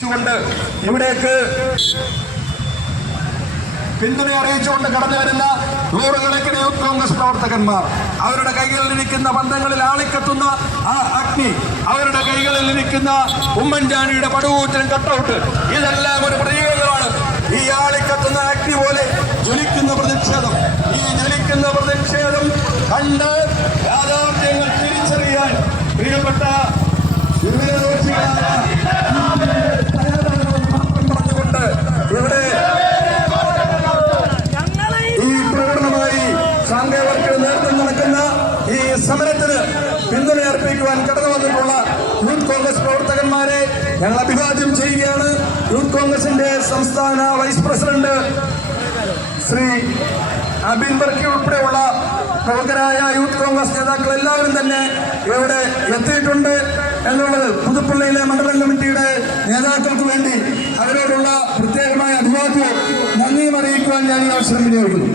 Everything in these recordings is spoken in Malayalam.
ഇവിടേക്ക് പിന്തുണ അറിയിച്ചുകൊണ്ട് കടന്നു വരുന്ന നൂറുകണക്കിന് യൂത്ത് കോൺഗ്രസ് പ്രവർത്തകന്മാർ, അവരുടെ കൈകളിലിരിക്കുന്ന ബന്ധങ്ങളിൽ ആളിക്കത്തുന്ന ആ അഗ്നി, അവരുടെ കൈകളിലിരിക്കുന്ന ഉമ്മൻചാണ്ടിയുടെ പടുകൂറ്റൻ കട്ടൗട്ട്, ഇതെല്ലാം ഒരു പ്രതീകങ്ങളാണ്. ഈ ആളിക്കത്തുന്ന അഗ്നി പോലെ ജ്വലിക്കുന്ന പ്രതിഷേധം, ഈ ജ്വലിക്കുന്ന പ്രതിഷേധം കണ്ട് യാഥാർത്ഥ്യങ്ങൾ തിരിച്ചറിയാൻ പ്രിയപ്പെട്ട പറഞ്ഞുകൊണ്ട് ഇവിടെ ഈ പ്രകടനമായി സാങ്കേവർക്ക് നേതൃത്വം നടക്കുന്ന ഈ സമരത്തിന് പിന്തുണ അർപ്പിക്കുവാൻ കടന്നു വന്നിട്ടുള്ള യൂത്ത് കോൺഗ്രസ് പ്രവർത്തകന്മാരെ ഞങ്ങൾ അഭിവാദ്യം ചെയ്യുകയാണ്. യൂത്ത് കോൺഗ്രസിന്റെ സംസ്ഥാന വൈസ് പ്രസിഡന്റ് ശ്രീ അബിൻ ബർക്കി ഉൾപ്പെടെയുള്ള പ്രമുഖരായ യൂത്ത് കോൺഗ്രസ് നേതാക്കൾ എല്ലാവരും തന്നെ ഇവിടെ എത്തിയിട്ടുണ്ട് എന്നുള്ളത് പുതുപ്പള്ളിയിലെ മണ്ഡലം കമ്മിറ്റിയുടെ നേതാക്കൾക്ക് വേണ്ടി അവരോടുള്ള പ്രത്യേകമായ അഭിവാദ്യവും നന്ദിയും അറിയിക്കുവാൻ ഞാൻ ഈ അവസരം വിനിയോഗിക്കുന്നു.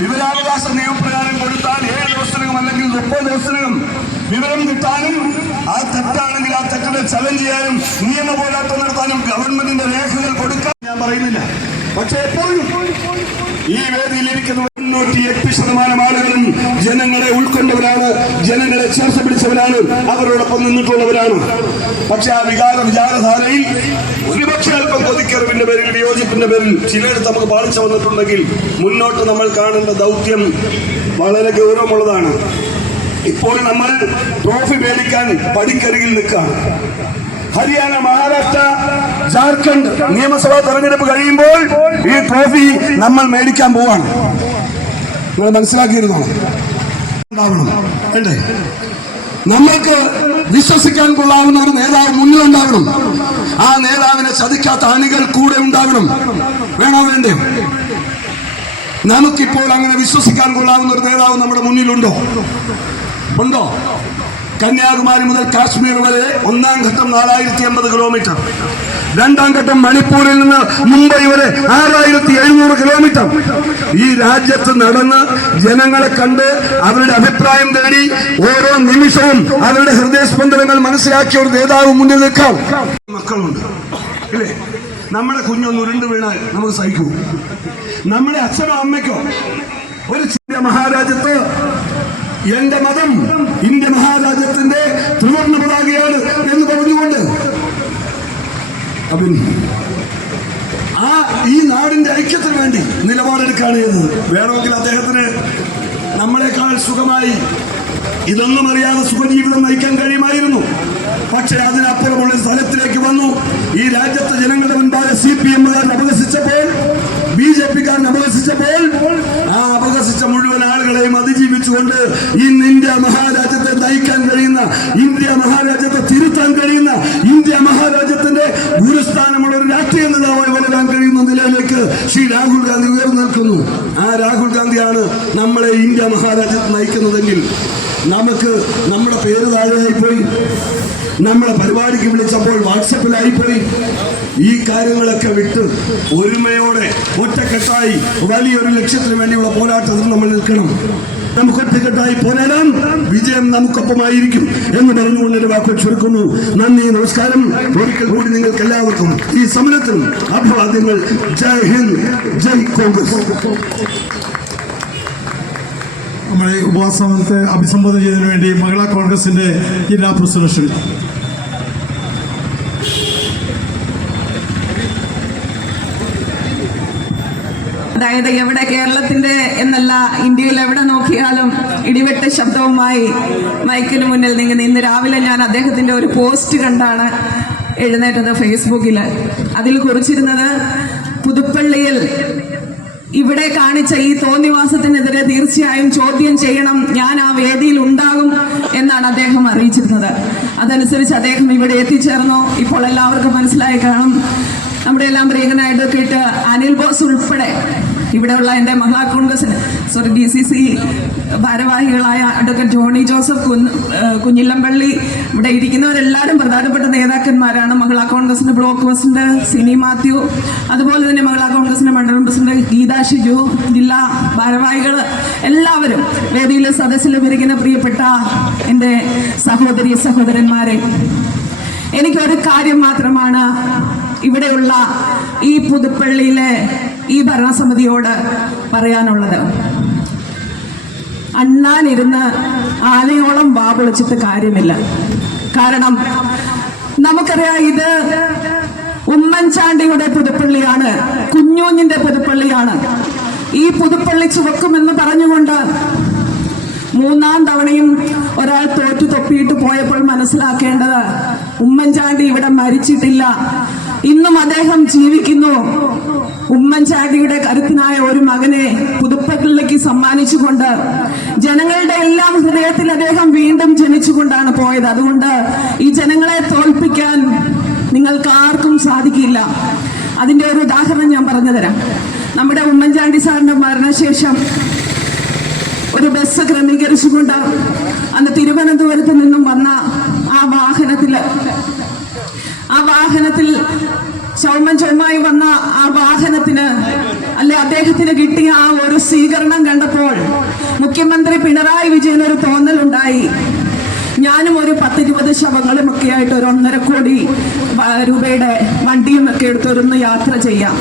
വിവരാവകാശ നിയമപ്രകാരം കൊടുത്താൽ 7 ദിവസത്തിനകം അല്ലെങ്കിൽ 30 ദിവസത്തിനകം വിവരം കിട്ടാനും, ആ തെറ്റാണെങ്കിൽ ആ തെറ്റിനെ ചലഞ്ച് ചെയ്യാനും നിയമ പോരാട്ടം നടത്താനും ഗവൺമെന്റിന്റെ രേഖകൾ കൊടുക്കാൻ ഞാൻ പറയുന്നില്ല. പക്ഷേ എപ്പോഴും ഈ വേദിയിലിരിക്കുന്ന 98% ആളുകളും ജനങ്ങളെ ഉൾക്കൊണ്ടവരാണ്, ജനങ്ങളെ ചേർത്ത് പിടിച്ചവരാണ്, അവരോടൊപ്പം നിന്നിട്ടുള്ളവരാണ്. പക്ഷെ ആ വിചാരധാരയിൽ ഒരുപക്ഷെ അല്പം കൊതിക്കറിവിന്റെ പേരിൽ, വിയോജിപ്പിന്റെ പേരിൽ ചിലയിടത്ത് നമുക്ക് പാളിച്ച വന്നിട്ടുണ്ടെങ്കിൽ മുന്നോട്ട് നമ്മൾ കാണേണ്ട ദൗത്യം വളരെ ഗൗരവമുള്ളതാണ്. ഇപ്പോൾ നമ്മൾ ട്രോഫി മേടിക്കാൻ പടിക്കരികിൽ നിൽക്കുകയാണ്. ഹരിയാന, മഹാരാഷ്ട്ര, ജാർഖണ്ഡ് നിയമസഭാ തെരഞ്ഞെടുപ്പ് കഴിയുമ്പോൾ ഈ ട്രോഫി നമ്മൾ മേടിക്കാൻ പോവാണ്. നിങ്ങൾ മനസ്സിലാക്കിയിരുന്നോ? വേണ്ടേ? നമ്മൾക്ക് വിശ്വസിക്കാൻ കൊള്ളാവുന്ന ഒരു നേതാവ് മുന്നിലുണ്ടാകണം. ആ നേതാവിനെ ചതിക്കാത്ത അണികൾ കൂടെ ഉണ്ടാകണം. വേണോ വേണ്ടേ? നമുക്കിപ്പോൾ അങ്ങനെ വിശ്വസിക്കാൻ കൊള്ളാവുന്ന ഒരു നേതാവ് നമ്മുടെ മുന്നിലുണ്ടോ? ഉണ്ടോ? കന്യാകുമാരി മുതൽ കാശ്മീർ വരെ 1ാം ഘട്ടം 4080 കിലോമീറ്റർ, 2ാം ഘട്ടം മണിപ്പൂരിൽ നിന്ന് മുംബൈ വരെ 6700 കിലോമീറ്റർ. ഈ രാജ്യത്ത് നടന്ന് ജനങ്ങളെ കണ്ട് അവരുടെ അഭിപ്രായം തേടി ഓരോ നിമിഷവും അവരുടെ ഹൃദയസ്പന്ദനങ്ങൾ മനസ്സിലാക്കിയ ഒരു നേതാവ് മുന്നിൽ നിൽക്കാം. മക്കളുണ്ട് ഇല്ലേ? നമ്മുടെ കുഞ്ഞൊന്ന് ഉരുണ്ട് വീണാൽ നമുക്ക് സഹിക്കൂ? നമ്മുടെ അച്ഛനോ അമ്മയ്ക്കോ ഒരു ചെറിയ മഹാരാജ്യത്ത് എന്റെ മതം ഇന്ത്യ മഹാരാജ്യത്തിന്റെ ത്രിവർണ്ണ പതാകയാണ് എന്ന് പറഞ്ഞുകൊണ്ട് ഈ നാടിന്റെ ഐക്യത്തിന് വേണ്ടി നിലപാടെടുക്കുകയാണ് ചെയ്തത്. വേണമെങ്കിൽ അദ്ദേഹത്തിന് നമ്മളെക്കാൾ സുഖമായി ഇതൊന്നും അറിയാതെ സുഖജീവിതം നയിക്കാൻ കഴിയുമായിരുന്നു. പക്ഷെ അതിനപ്പുറമുള്ള സ്ഥലത്തിലേക്ക് വന്നു. ഈ രാജ്യത്തെ ജനങ്ങളുടെ മുൻപാകെ CPM-കാരൻ അപഹസിച്ചപ്പോൾ, BJP-കാരൻ അപഹസിച്ചപ്പോൾ, ആ അപഹസിച്ച മുഴുവൻ ആളുകളെയും അതിജീവിച്ചുകൊണ്ട് ഇന്ന് ഇന്ത്യ മഹാരാജ്യത്തെ നയിക്കാൻ കഴിയുന്ന, ഇന്ത്യ മഹാരാജ്യത്തെ തിരുത്താൻ കഴിയുന്ന, ഇന്ത്യ മഹാരാജ്യത്തിന്റെ ഗുരുസ്ഥാനമുള്ള ഒരു രാഷ്ട്രീയ നേതാവായി വളരാൻ കഴിയുന്ന നിലയിലേക്ക് ശ്രീ രാഹുൽ ഗാന്ധി ഉയർന്നു നിൽക്കുന്നു. ആ രാഹുൽ ഗാന്ധിയാണ് നമ്മളെ ഇന്ത്യ മഹാരാജ്യത്ത് നയിക്കുന്നതെങ്കിൽ നമുക്ക് നമ്മുടെ പേര് താഴെയായിപ്പോയി, നമ്മളെ പരിപാടിക്ക് വിളിച്ചപ്പോൾ വാട്സപ്പിലായിപ്പോയി. ഈ കാര്യങ്ങളൊക്കെ വിട്ട് ഒരുമയോടെ ഒറ്റക്കെട്ടായി വലിയൊരു ലക്ഷ്യത്തിന് വേണ്ടിയുള്ള പോരാട്ടത്തിൽ നമ്മൾ നിൽക്കണം. നമുക്ക് ഒറ്റക്കെട്ടായി പോരാടാം. വിജയം നമുക്കൊപ്പമായിരിക്കും എന്ന് പറഞ്ഞുകൊണ്ട് എന്റെ വാക്കുകൾ ചുരുക്കുന്നു. നന്ദി, നമസ്കാരം. ഒരിക്കൽ കൂടി നിങ്ങൾക്ക് എല്ലാവർക്കും ഈ സമരത്തിനും അഭിവാദ്യങ്ങൾ. ജയ് ഹിന്ദ്, ജയ് കോൺഗ്രസ്. നമ്മുടെ ഉപവാസത്തെ അഭിസംബോധന ചെയ്തതിനു വേണ്ടി മഹിളാ കോൺഗ്രസിന്റെ ജില്ലാ പ്രസിഡന്റ്. അതായത് എവിടെ കേരളത്തിന്റെ എന്നല്ല, ഇന്ത്യയിൽ എവിടെ നോക്കിയാലും ഇടിവെട്ട് ശബ്ദവുമായി മൈക്കിന് മുന്നിൽ നീങ്ങുന്ന ഇന്ന് രാവിലെ ഞാൻ അദ്ദേഹത്തിന്റെ ഒരു പോസ്റ്റ് കണ്ടാണ് എഴുന്നേറ്റത് ഫേസ്ബുക്കിൽ. അതിൽ കുറിച്ചിരുന്നത്, പുതുപ്പള്ളിയിൽ ഇവിടെ കാണിച്ച ഈ തോന്നിവാസത്തിനെതിരെ തീർച്ചയായും ചോദ്യം ചെയ്യണം, ഞാൻ ആ വേദിയിൽ ഉണ്ടാകും എന്നാണ് അദ്ദേഹം അറിയിച്ചിരുന്നത്. അതനുസരിച്ച് അദ്ദേഹം ഇവിടെ എത്തിച്ചേർന്നു. ഇപ്പോൾ എല്ലാവർക്കും മനസ്സിലായി കാണും. നമ്മുടെ എല്ലാം പ്രിയങ്കനായ അഡ്വക്കേറ്റ് അനിൽ ബോസ് ഉൾപ്പെടെ ഇവിടെയുള്ള എൻ്റെ മഹിളാ കോൺഗ്രസിന് DCC ഭാരവാഹികളായ അഡ്വക്കേറ്റ് ജോണി ജോസഫ്, കുഞ്ഞില്ലംപള്ളി, ഇവിടെ ഇരിക്കുന്നവരെല്ലാവരും പ്രധാനപ്പെട്ട നേതാക്കന്മാരാണ്. മഹിളാ കോൺഗ്രസിന്റെ ബ്ലോക്ക് പ്രസിഡന്റ് സിനി മാത്യു, അതുപോലെ തന്നെ മഹിളാ കോൺഗ്രസിന്റെ മണ്ഡലം പ്രസിഡന്റ് ഗീതാ ഷിജു, ജില്ലാ ഭാരവാഹികൾ എല്ലാവരും, വേദിയിലെ സദസ്സിലും ഇരിക്കുന്ന പ്രിയപ്പെട്ട എൻ്റെ സഹോദരി സഹോദരന്മാരെ, എനിക്കൊരു കാര്യം മാത്രമാണ് ഇവിടെയുള്ള ഈ പുതുപ്പള്ളിയിലെ ഈ ഭരണസമിതിയോട് പറയാനുള്ളത്. അണ്ണാനിരുന്ന് ആനയോളം വാപൊളിച്ചിട്ട് കാര്യമില്ല. കാരണം നമുക്കറിയാം, ഇത് ഉമ്മൻചാണ്ടിയുടെ പുതുപ്പള്ളിയാണ്, കുഞ്ഞൂഞ്ഞിന്റെ പുതുപ്പള്ളിയാണ്. ഈ പുതുപ്പള്ളി ചുവക്കുമെന്ന് പറഞ്ഞുകൊണ്ട് മൂന്നാം തവണയും ഒരാൾ തോറ്റു തൊപ്പിയിട്ട് പോയപ്പോൾ മനസ്സിലാക്കേണ്ടത് ഉമ്മൻചാണ്ടി ഇവിടെ മരിച്ചിട്ടില്ല, ഇന്നും അദ്ദേഹം ജീവിക്കുന്നു. ഉമ്മൻചാണ്ടിയുടെ കരുത്തനായ ഒരു മകനെ പുതുപ്പള്ളിക്ക് സമ്മാനിച്ചുകൊണ്ട് ജനങ്ങളുടെ എല്ലാം ഹൃദയത്തിൽ അദ്ദേഹം വീണ്ടും ജനിച്ചുകൊണ്ടാണ് പോയത്. അതുകൊണ്ട് ഈ ജനങ്ങളെ തോൽപ്പിക്കാൻ നിങ്ങൾക്ക് ആർക്കും സാധിക്കില്ല. അതിന്റെ ഒരു ഉദാഹരണം ഞാൻ പറഞ്ഞു തരാം. നമ്മുടെ ഉമ്മൻചാണ്ടി സാറിന്റെ മരണശേഷം ഒരു ബസ് ക്രമീകരിച്ചുകൊണ്ട് അന്ന് തിരുവനന്തപുരത്ത് നിന്നും വന്ന ആ വാഹനത്തിൽ ചുമമായി വന്ന ആ വാഹനത്തിന് അദ്ദേഹത്തിന് കിട്ടിയ ആ ഒരു സ്വീകരണം കണ്ടപ്പോൾ മുഖ്യമന്ത്രി പിണറായി വിജയൻ ഒരു തോന്നലുണ്ടായി, ഞാനും ഒരു 10-20 ശവങ്ങളും ഒക്കെ ആയിട്ട് ഒരു 1.5 കോടി രൂപയുടെ വണ്ടിയും ഒക്കെ എടുത്തൊരുന്ന് യാത്ര ചെയ്യാം.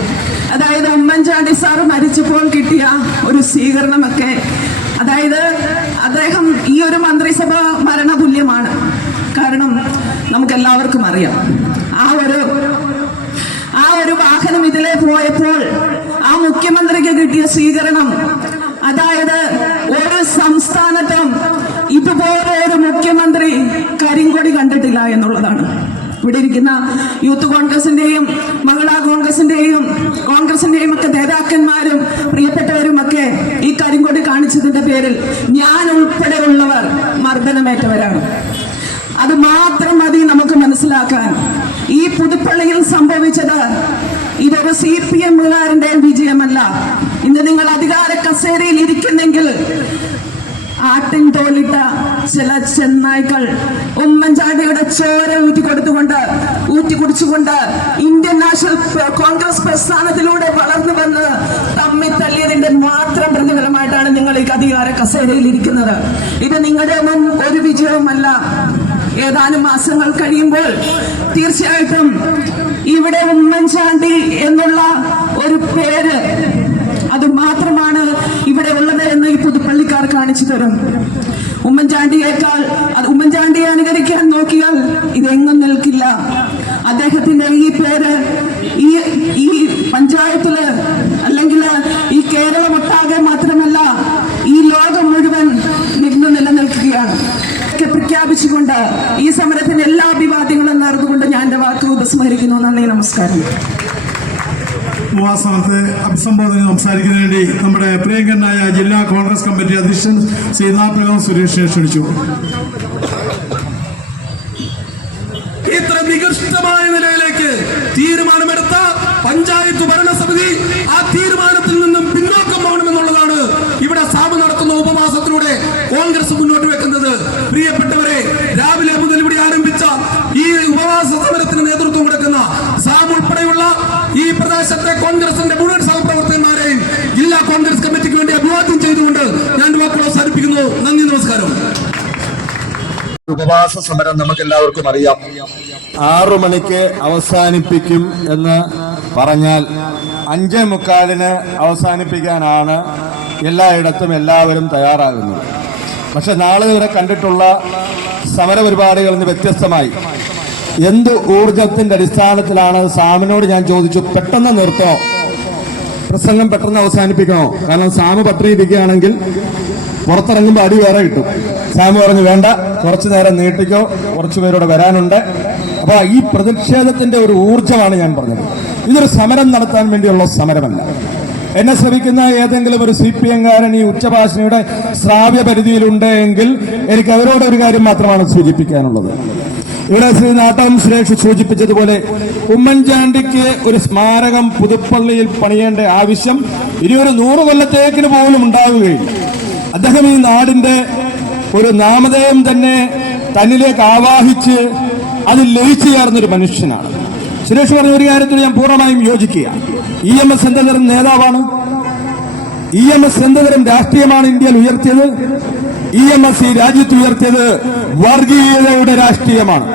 അതായത് ഉമ്മൻചാണ്ടി സാറ് മരിച്ചപ്പോൾ കിട്ടിയ ഒരു സ്വീകരണമൊക്കെ, അതായത് അദ്ദേഹം ഈ ഒരു മന്ത്രിസഭ ഭരണതുല്യമാണ്. കാരണം നമുക്കെല്ലാവർക്കും അറിയാം, ആ ഒരു വാഹനം ഇതിലെ പോയപ്പോൾ ആ മുഖ്യമന്ത്രിക്ക് കിട്ടിയ സ്വീകരണം, അതായത് ഒരു സംസ്ഥാനത്തും ഇതുപോലെ ഒരു മുഖ്യമന്ത്രി കരിങ്കൊടി കണ്ടിട്ടില്ല എന്നുള്ളതാണ്. ഇവിടെ ഇരിക്കുന്ന യൂത്ത് കോൺഗ്രസിന്റെയും മഹിളാ കോൺഗ്രസിന്റെയും ഒക്കെ നേതാക്കന്മാരും പ്രിയപ്പെട്ടവരും ഒക്കെ ഈ കരിങ്കൊടി കാണിച്ചതിന്റെ പേരിൽ ഞാൻ ഉൾപ്പെടെയുള്ളവർ മർദ്ദനമേറ്റവരാണ്. അത് മാത്രം മതി നമുക്ക് മനസ്സിലാക്കാൻ. ഈ പുതുപ്പള്ളിയിൽ സംഭവിച്ചത് ഇതൊരു CPM-കാരന്റെ വിജയമല്ല. ഇന്ന് നിങ്ങൾ അധികാര കസേരയിൽ ഇരിക്കുന്നെങ്കിൽ ആട്ടിൻ തോലിട്ട ചില ചെന്നായ്ക്കൾ ഉമ്മൻചാണ്ടിയുടെ ചോര ഊറ്റി കുടിച്ചുകൊണ്ട് ഇന്ത്യൻ നാഷണൽ കോൺഗ്രസ് പ്രസ്ഥാനത്തിലൂടെ വളർന്നു വന്ന് തമ്മിൽ തല്ലിയതിന്റെ മാത്രം പ്രതിഫലമായിട്ടാണ് നിങ്ങൾ ഈ അധികാര കസേരയിൽ ഇരിക്കുന്നത്. ഇത് നിങ്ങളുടെ ഒന്നും ഒരു വിജയവുമല്ല. ഏതാനും മാസങ്ങൾ കഴിയുമ്പോൾ തീർച്ചയായിട്ടും ഇവിടെ ഉമ്മൻചാണ്ടി എന്നുള്ള ഒരു പേര് അത് മാത്രമാണ് ഇവിടെ ഉള്ളത് എന്ന് ഈ പുതുപ്പള്ളിക്കാർ കാണിച്ചു തരും. ഉമ്മൻചാണ്ടിയെ അനുകരിക്കാൻ നോക്കിയാൽ ഇതെങ്ങും നിൽക്കില്ല. അദ്ദേഹത്തിന്റെ ഈ പേര് ഈ പഞ്ചായത്തില് അല്ലെങ്കിൽ ഈ കേരളം ഒട്ടാകെ മാത്രമല്ല ഈ ലോകം മുഴുവൻ നിലനിൽക്കുകയാണ്. പ്രഖ്യാപിച്ചുകൊണ്ട് ഈ സമരത്തിന്റെ എല്ലാ അഭിവാദ്യങ്ങളും നേർന്നുകൊണ്ട് ഞാൻ എന്റെ വാക്കുകൾ ഉപസ്മരിക്കുന്നു. നന്ദി, നമസ്കാരം. ഉപവാസത്തെ അഭിസംബോധന സംസാരിക്കുന്നതിന് വേണ്ടി നമ്മുടെ പ്രിയങ്കരനായ ജില്ലാ കോൺഗ്രസ് കമ്മിറ്റി അധ്യക്ഷൻ ശ്രീ നാട്ടകം സുരേഷിനെ ക്ഷണിച്ചു. ഇത്ര നികൃഷ്ടമായ നിലയിലേക്ക് തീരുമാനമെടുത്ത പഞ്ചായത്ത് ഭരണസമിതി ആ തീരുമാനത്തിൽ നിന്നും പിന്നോക്കം പോകണമെന്നുള്ളതാണ് ഇവിടെ സാമു നടത്തുന്ന ഉപവാസത്തിലൂടെ കോൺഗ്രസ് മുന്നോട്ട് വെക്കുന്നത്. പ്രിയപ്പെട്ടവരെ, രാവിലെ മുതൽ ഇവിടെ ആരംഭിച്ച ഈ ഉപവാസ സമരത്തിന് നേതൃത്വം കൊടുക്കുന്ന സാമു ഉൾപ്പെടെയുള്ള ഈ പ്രദേശത്തെ കോൺഗ്രസിന്റെ മുഴുവൻ സഹപ്രവർത്തകന്മാരെയും ജില്ലാ കോൺഗ്രസ് കമ്മിറ്റിക്ക് വേണ്ടി അഭിവാദ്യം ചെയ്തുകൊണ്ട് ഞാൻ വാക്കുകൾ അവസാനിപ്പിക്കുന്നു. നന്ദി, നമസ്കാരം. ഉപവാസ സമരം നമുക്കെല്ലാവർക്കും അറിയാം. 6 മണിക്ക് അവസാനിപ്പിക്കും എന്ന് പറഞ്ഞാൽ 5:45 അവസാനിപ്പിക്കാനാണ് എല്ലായിടത്തും എല്ലാവരും തയ്യാറാകുന്നത്. പക്ഷെ നാളെ വരെ കണ്ടിട്ടുള്ള സമരപരിപാടികളിൽ നിന്ന് വ്യത്യസ്തമായി എന്ത് ഊർജത്തിന്റെ അടിസ്ഥാനത്തിലാണ് സാമിനോട് ഞാൻ ചോദിച്ചു, പെട്ടെന്ന് നിർത്തണോ, പ്രസംഗം പെട്ടെന്ന് അവസാനിപ്പിക്കണോ? കാരണം സാമ് പത്രികരിക്കുകയാണെങ്കിൽ പുറത്തിറങ്ങുമ്പോൾ അടി വേറെ കിട്ടും. സാമു പറഞ്ഞു വേണ്ട, കുറച്ചു നേരം നീട്ടിക്കോ, കുറച്ചു പേരോട് വരാനുണ്ട്. അപ്പൊ ഈ പ്രതിഷേധത്തിന്റെ ഒരു ഊർജമാണ് ഞാൻ പറഞ്ഞത്. ഇതൊരു സമരം നടത്താൻ വേണ്ടിയുള്ള സമരമല്ല. എന്നെ ശ്രമിക്കുന്ന ഏതെങ്കിലും ഒരു CPM-കാരൻ ഈ ഉച്ചഭാഷണിയുടെ ശ്രാവ്യ പരിധിയിലുണ്ട് എങ്കിൽ എനിക്ക് അവരോട് ഒരു കാര്യം മാത്രമാണ് സൂചിപ്പിക്കാനുള്ളത്. ഇവിടെ ശ്രീ നാട്ടകം സുരേഷ് സൂചിപ്പിച്ചതുപോലെ ഉമ്മൻചാണ്ടിക്ക് ഒരു സ്മാരകം പുതുപ്പള്ളിയിൽ പണിയേണ്ട ആവശ്യം 100 കൊല്ലത്തേക്കിന് പോലും ഉണ്ടാവുകയില്ല. അദ്ദേഹം ഈ നാടിന്റെ ഒരു നാമധേയം തന്നെ തന്നിലേക്ക് ആവാഹിച്ച് അതിൽ ലയിച്ചു ചേർന്നൊരു മനുഷ്യനാണ്. സുരേഷ് പറഞ്ഞ ഒരു കാര്യത്തിൽ ഞാൻ പൂർണ്ണമായും യോജിക്കുക. EMS എന്തുതരം നേതാവാണ്? EMS എന്തുതരം രാഷ്ട്രീയമാണ് ഇന്ത്യയിൽ ഉയർത്തിയത്? EMS ഈ രാജ്യത്ത് ഉയർത്തിയത് വർഗീയതയുടെ രാഷ്ട്രീയമാണ്.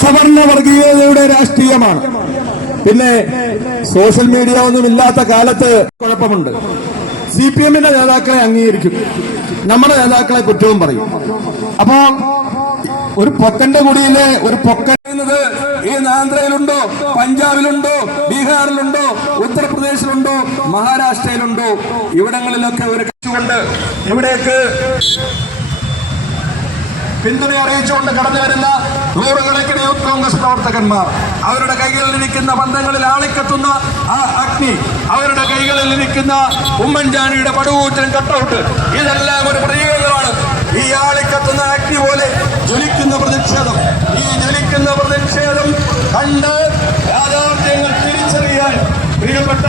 സവർണ വർഗീയതയുടെ രാഷ്ട്രീയമാണ്. പിന്നെ സോഷ്യൽ മീഡിയ ഒന്നും ഇല്ലാത്ത കാലത്ത് കുഴപ്പമുണ്ട്. CPM-ന്റെ നേതാക്കളെ അംഗീകരിക്കും, നമ്മുടെ നേതാക്കളെ കുറ്റവും പറയും. അപ്പോ ഒരു പൊക്കന്റെ കുടിയിലെ ഒരു പൊക്കൻ എന്നത് ഈ ആന്ധ്രയിലുണ്ടോ, പഞ്ചാബിലുണ്ടോ, ബീഹാറിലുണ്ടോ, ഉത്തർപ്രദേശിലുണ്ടോ, മഹാരാഷ്ട്രയിലുണ്ടോ, ഇവിടങ്ങളിലൊക്കെ ഒരു കൊണ്ട് ഇവിടേക്ക് പിന്തുണ അറിയിച്ചുകൊണ്ട് കടന്നു വരുന്ന നൂറുകണക്കിന് യൂത്ത് കോൺഗ്രസ് പ്രവർത്തകന്മാർ, അവരുടെ കൈകളിലിരിക്കുന്ന ബന്ധങ്ങളിൽ ആളിക്കത്തുന്ന ആ അഗ്നി, അവരുടെ കൈകളിലിരിക്കുന്ന ഉമ്മൻചാണ്ടിയുടെ പടുകൂറ്റൻ കട്ടൗട്ട്, ഇതെല്ലാം ഒരു പ്രതീകങ്ങളാണ്. ഈ ആളിക്കത്തുന്ന അഗ്നി പോലെ ജ്വലിക്കുന്ന പ്രതിഷേധം, ഈ ജ്വലിക്കുന്ന പ്രതിഷേധം കണ്ട് യാഥാർത്ഥ്യങ്ങൾ തിരിച്ചറിയാൻ പ്രിയപ്പെട്ട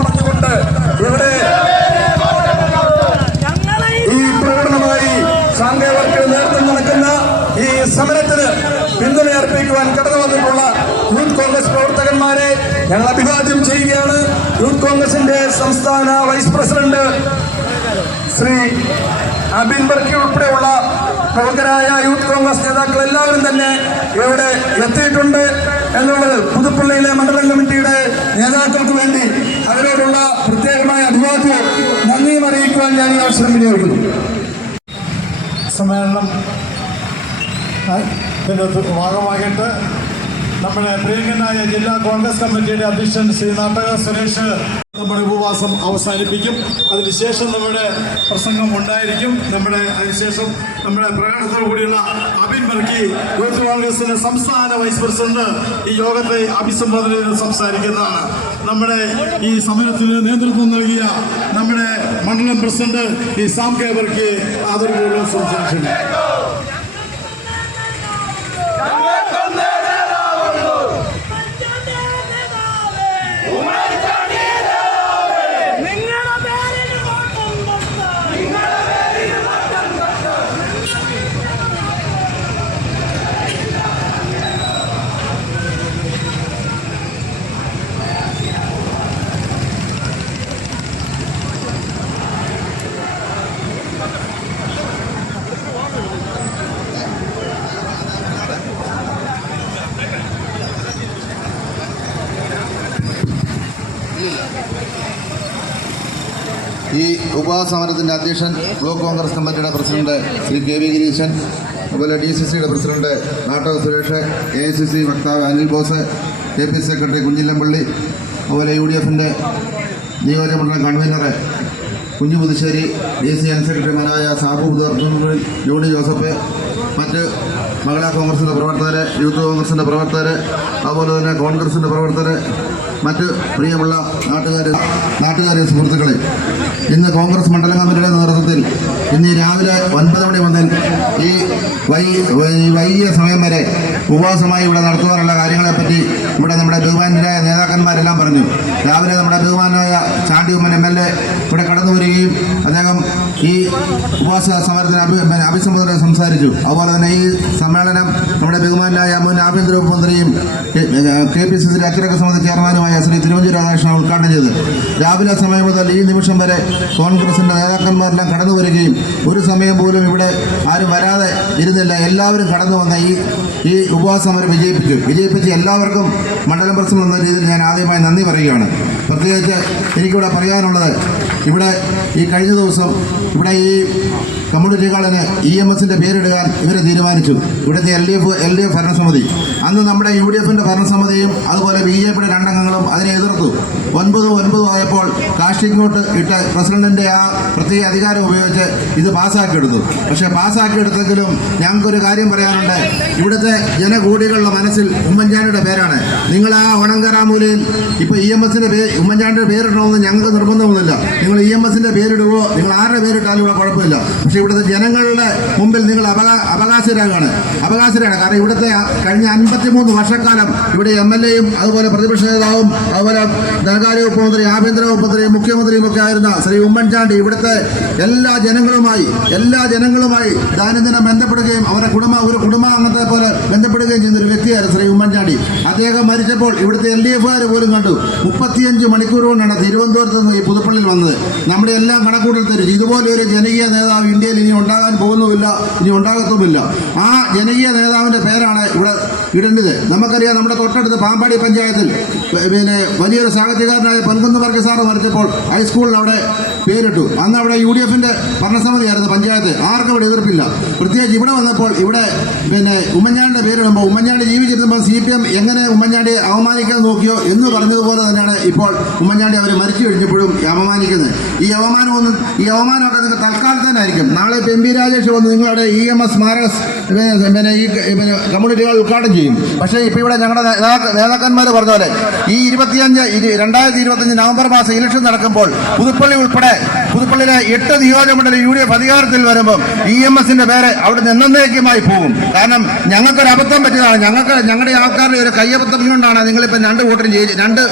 പറഞ്ഞുകൊണ്ട് ഇവിടെ നേതൃത്വം നടക്കുന്ന ഈ സമരത്തിന് പിന്തുണ അർപ്പിക്കുവാൻ കടന്നു വന്നിട്ടുള്ള യൂത്ത് കോൺഗ്രസ് പ്രവർത്തകന്മാരെ ഞങ്ങൾ അഭിവാദ്യം ചെയ്യുകയാണ്. യൂത്ത് കോൺഗ്രസിന്റെ സംസ്ഥാന വൈസ് പ്രസിഡന്റ് ശ്രീ അബിൻ ബർക്കി ഉൾപ്പെടെയുള്ള പ്രമുഖരായ യൂത്ത് കോൺഗ്രസ് നേതാക്കൾ എല്ലാവരും തന്നെ ഇവിടെ എത്തിയിട്ടുണ്ട് എന്നുള്ളത് പുതുപ്പള്ളിയിലെ മണ്ഡലം കമ്മിറ്റിയുടെ നേതാക്കൾക്ക് വേണ്ടി അവരോടുള്ള പ്രത്യേകമായ അഭിവാദ്യവും നന്ദിയും അറിയിക്കുവാൻ ഞാൻ ഈ അവസരം വിനിയോഗിക്കുന്നു. സമ്മേളനം ഭാഗമായിട്ട് നമ്മുടെ പ്രിയങ്കനായ ജില്ലാ കോൺഗ്രസ് കമ്മിറ്റിയുടെ അധ്യക്ഷൻ ശ്രീ നാട്ടക സുരേഷ് നമ്മുടെ ഉപവാസം അവസാനിപ്പിക്കും. അതിനുശേഷം നമ്മുടെ പ്രസംഗം ഉണ്ടായിരിക്കും. അതിനുശേഷം നമ്മുടെ പ്രകടനത്തോടു കൂടിയുള്ള അബിൻ ബർക്കി യൂത്ത് കോൺഗ്രസിന്റെ സംസ്ഥാന വൈസ് പ്രസിഡന്റ് ഈ യോഗത്തെ അഭിസംബോധന ചെയ്ത് സംസാരിക്കുന്നതാണ്. നമ്മുടെ ഈ സമരത്തിന് നേതൃത്വം നൽകിയ നമ്മുടെ മണ്ഡലം പ്രസിഡന്റ് ഈ സാം കെ ബർക്കി ആദരപൂർവ്വം സംസാരിക്കുന്നു. ഈ ഉപവാസസമരത്തിൻ്റെ അധ്യക്ഷൻ ബ്ലോക്ക് കോൺഗ്രസ് കമ്മിറ്റിയുടെ പ്രസിഡന്റ് ശ്രീ KV ഗിരീശൻ, അതുപോലെ DCCയുടെ പ്രസിഡന്റ് നാട്ടക സുരേഷ്, AICC വക്താവ് അനിൽ ബോസ്, KPC സെക്രട്ടറി കുഞ്ഞില്ലംപള്ളി, അതുപോലെ UDF-ൻ്റെ നിയോജകമണ്ഡലം കൺവീനർ കുഞ്ഞു പുതുശ്ശേരി, DC ജനറൽ സെക്രട്ടറിമാരായ സാബു പുതുവർത്തൂർ, ജോണി ജോസഫ്, മറ്റ് മഹിളാ കോൺഗ്രസിൻ്റെ പ്രവർത്തകർ, യൂത്ത് കോൺഗ്രസിൻ്റെ പ്രവർത്തകർ, അതുപോലെ തന്നെ കോൺഗ്രസിൻ്റെ പ്രവർത്തകർ, മറ്റ് പ്രിയമുള്ള നാട്ടുകാരെ സുഹൃത്തുക്കളെ, ഇന്ന് കോൺഗ്രസ് മണ്ഡലം കമ്മിറ്റിയുടെ നേതൃത്വത്തിൽ ഇന്ന് രാവിലെ 9 മണി മുതൽ ഈ വൈകിയ സമയം വരെ ഉപവാസമായി ഇവിടെ നടത്തുവാനുള്ള കാര്യങ്ങളെപ്പറ്റി ഇവിടെ നമ്മുടെ ബഹുമാന്യരായ നേതാക്കന്മാരെല്ലാം പറഞ്ഞു. രാവിലെ നമ്മുടെ ബഹുമാനായ ചാണ്ടി ഉമ്മൻ MLA ഇവിടെ കടന്നു വരികയും അദ്ദേഹം ഈ ഉപവാസ സമരത്തിന് അഭിസംബോധന സംസാരിച്ചു. അതുപോലെ തന്നെ ഈ സമ്മേളനം നമ്മുടെ ബഹുമാനായ മുൻ ആഭ്യന്തര ഉപമന്ത്രിയും KPCC അച്ചടക്ക സമിതി ചെയർമാനുമായ ശ്രീ തിരുവഞ്ചൂർ രാധാകൃഷ്ണൻ ഉദ്ഘാടനം ചെയ്ത് രാവിലെ സമയം മുതൽ ഈ നിമിഷം വരെ കോൺഗ്രസിൻ്റെ നേതാക്കന്മാരെല്ലാം കടന്നു വരികയും ഒരു സമയം പോലും ഇവിടെ ആരും വരാതെ ഇരുന്നില്ല. എല്ലാവരും കടന്നു വന്ന ഈ ഉപവാസ സമരം വിജയിപ്പിച്ച് എല്ലാവർക്കും മണ്ഡലം പ്രസിഡന്റ് എന്ന രീതിയിൽ ഞാൻ ആദ്യമായി നന്ദി പറയുകയാണ്. പ്രത്യേകിച്ച് എനിക്കിവിടെ പറയാനുള്ളത്, ഇവിടെ ഈ കഴിഞ്ഞ ദിവസം ഇവിടെ ഈ കമ്മ്യൂണിറ്റി ഹാളിന് EMS-ന്റെ പേരിടുവാൻ ഇവരെ തീരുമാനിച്ചു. ഇവിടുത്തെ LDF ഭരണസമിതി. അന്ന് നമ്മുടെ UDF-ന്റെ ഭരണസമിതിയും അതുപോലെ BJP-യുടെ 2 അംഗങ്ങളും അതിനെ എതിർത്തു. 9-9 ആയപ്പോൾ കാഷ്ടിങ്ങോട്ട് ഇട്ട് പ്രസിഡന്റിന്റെ ആ പ്രത്യേക അധികാരം ഉപയോഗിച്ച് ഇത് പാസ്സാക്കിയെടുത്തു. പക്ഷേ പാസ്സാക്കിയെടുത്തെങ്കിലും ഞങ്ങൾക്കൊരു കാര്യം പറയാനുണ്ട്. ഇവിടുത്തെ ജനകൂടികളുടെ മനസ്സിൽ ഉമ്മൻചാണ്ടിയുടെ പേരാണ്. നിങ്ങൾ ആ ഒണങ്കരാമൂലയിൽ ഇപ്പോൾ EMS-ന്റെ ഉമ്മൻചാണ്ടിയുടെ പേരിടണമെന്ന് ഞങ്ങൾക്ക് നിർബന്ധമൊന്നുമില്ല. നിങ്ങൾ EMS-ന്റെ പേരിടുകയോ നിങ്ങൾ ആരുടെ പേരിട്ടാലും ഇവിടെ കുഴപ്പമില്ല. പക്ഷേ ഇവിടുത്തെ ജനങ്ങളുടെ മുമ്പിൽ നിങ്ങൾ അവകാശരാണ്. കാരണം ഇവിടുത്തെ കഴിഞ്ഞ 53 വർഷക്കാലം ഇവിടെ MLA-യും അതുപോലെ പ്രതിപക്ഷ നേതാവും അതുപോലെ ധനകാര്യ ഉപമന്ത്രി, ആഭ്യന്തര ഉപമന്ത്രിയും മുഖ്യമന്ത്രിയും ഒക്കെ ആയിരുന്ന ശ്രീ ഉമ്മൻചാണ്ടി ഇവിടുത്തെ എല്ലാ ജനങ്ങളുമായി ദൈനംദിനം ബന്ധപ്പെടുകയും അവരുടെ ഒരു കുടുംബാംഗത്തെ പോലെ ബന്ധപ്പെടുകയും ചെയ്യുന്ന ഒരു വ്യക്തിയായിരുന്നു ശ്രീ ഉമ്മൻചാണ്ടി. അദ്ദേഹം മരിച്ചപ്പോൾ ഇവിടുത്തെ LDF-കാർ പോലും കണ്ടു 35 മണിക്കൂർ കൊണ്ടാണ് തിരുവനന്തപുരത്ത് നിന്ന് ഈ പുതുപ്പള്ളിയിൽ വന്നത്. നമ്മുടെ എല്ലാം കണക്കൂട്ടൽ തരും. ഇതുപോലെ ഒരു ജനകീയ നേതാവ് ഇന്ത്യയിൽ ഇന്ത്യയിൽ ഇനി ഉണ്ടാകാൻ പോകുന്നുമില്ല, ഇനി ഉണ്ടാകത്തുമില്ല. ആ ജനകീയ നേതാവിൻ്റെ പേരാണ് ഇവിടെ ഇടേണ്ടത്. നമുക്കറിയാം, നമ്മുടെ തൊട്ടടുത്ത് പാമ്പാടി പഞ്ചായത്തിൽ പിന്നെ വലിയൊരു സാഹിത്യകാരനായ പൊൻകുന്ന് വർഗീസ് സാറ് മരിച്ചപ്പോൾ ഹൈസ്കൂളിൽ അവിടെ പേരിട്ടു. അന്ന് അവിടെ UDFൻ്റെ ഭരണസമിതിയായിരുന്നു പഞ്ചായത്ത്. ആർക്കും അവിടെ എതിർപ്പില്ല. പ്രത്യേകിച്ച് ഇവിടെ വന്നപ്പോൾ ഇവിടെ പിന്നെ ഉമ്മൻചാണ്ടിയുടെ പേരിടുമ്പോൾ ഉമ്മൻചാണ്ടി ജീവിച്ചിരുന്നപ്പോൾ CPM എങ്ങനെ ഉമ്മൻചാണ്ടിയെ അവമാനിക്കാൻ നോക്കിയോ എന്ന് പറഞ്ഞതുപോലെ തന്നെയാണ് ഇപ്പോൾ ഉമ്മൻചാണ്ടി അവർ മരിച്ചു കഴിഞ്ഞപ്പോഴും അപമാനിക്കുന്നത്. ഈ അവമാനമൊക്കെ നിങ്ങൾ തൽക്കാലത്തേനായിരിക്കും. നാളെ ഇപ്പോൾ MP രാജേഷ് വന്ന് നിങ്ങളുടെ EMS സ്മാരക പിന്നെ ഈ കമ്മ്യൂണിറ്റി ഹാൾ ഉദ്ഘാടനം ചെയ്യും. പക്ഷേ ഇപ്പോൾ ഇവിടെ ഞങ്ങളുടെ നേതാക്കന്മാർ പറഞ്ഞ പോലെ ഈ 2025 നവംബർ മാസം ഇലക്ഷൻ നടക്കുമ്പോൾ പുതുപ്പള്ളി ഉൾപ്പെടെ പുതുപ്പള്ളിയിലെ 8 നിയോജകമണ്ഡലം UDF അധികാരത്തിൽ വരുമ്പോൾ EMSന്റെ പേര് അവിടെ എന്നേക്കുമായി പോകും. കാരണം ഞങ്ങൾക്കൊരു അബദ്ധം പറ്റിയതാണ്. ഞങ്ങളുടെ ആൾക്കാരുടെ ഒരു കയ്യബദ്ധം കൊണ്ടാണ് നിങ്ങളിപ്പോൾ 2 വോട്ടിന് 2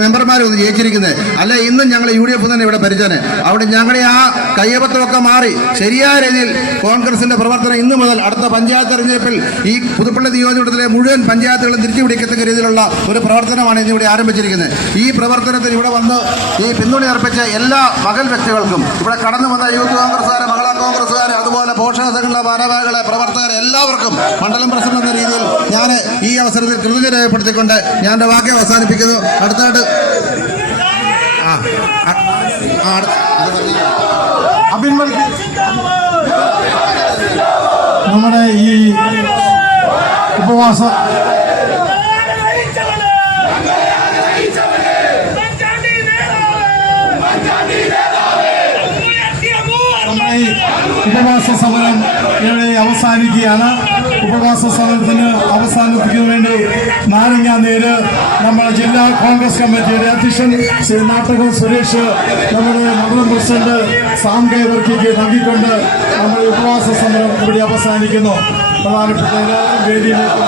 മെമ്പർമാരും ഒന്ന് ജയിച്ചിരിക്കുന്നത്. അല്ലെ ഇന്നും ഞങ്ങൾ UDF തന്നെ ഇവിടെ ഭരിച്ചേനെ. അവിടെ ഞങ്ങളുടെ ആ കയ്യബദ്ധമൊക്കെ മാറി ശരിയായ രീതിയിൽ കോൺഗ്രസിന്റെ പ്രവർത്തനം ഇന്നു മുതൽ അടുത്ത പഞ്ചായത്ത് തെരഞ്ഞെടുപ്പിൽ ഈ പുതുപ്പള്ളി നിയോജകമണ്ഡലത്തിലെ മുഴുവൻ പഞ്ചായത്തുകളും തിരിച്ചു പിടിക്കത്തക്ക രീതിയിലുള്ള ഒരു പ്രവർത്തനമാണ് ഇന്നിവിടെ ആരംഭിച്ചിരിക്കുന്നത്. ഈ പ്രവർത്തനത്തിൽ ഇവിടെ വന്ന് ഈ പിന്തുണ അർപ്പിച്ച എല്ലാ മകൽ വ്യക്തികൾക്കും ഇവിടെ കടന്നു വന്ന യൂത്ത് കോൺഗ്രസ്സുകാരെ, മഹിളാ കോൺഗ്രസ്സുകാരെ, അതുപോലെ പോഷക സംഘടനാ ഭാരവാഹികളെ, പ്രവർത്തകരെ എല്ലാവർക്കും മണ്ഡലം പ്രസിഡന്റ് എന്ന രീതിയിൽ ഞാൻ ഈ അവസരത്തിൽ കൃതജ്ഞത രേഖപ്പെടുത്തിക്കൊണ്ട് ഞാൻ എൻ്റെ വാക്യം അവസാനിപ്പിക്കുന്നു. അടുത്തായിട്ട് നമ്മുടെ ഈ ഉപവാസ സമരം ഇവിടെ അവസാനിക്കുകയാണ്. ഉപവാസ സമരത്തിന് അവസാനിപ്പിക്കുന്നതിന് വേണ്ടി നാരങ്ങാനീര് നമ്മുടെ ജില്ലാ കോൺഗ്രസ് കമ്മിറ്റിയുടെ അധ്യക്ഷൻ ശ്രീ നാട്ടകം സുരേഷ്, നമ്മുടെ മണ്ഡലം പ്രസിഡന്റ് സാം കെ വർക്കിക്ക് നൽകിക്കൊണ്ട് നമ്മുടെ ഉപവാസ സമരം ഇവിടെ അവസാനിക്കുന്നു. പ്രധാനപ്പെട്ട എല്ലാവരും വേദിയിലേക്ക്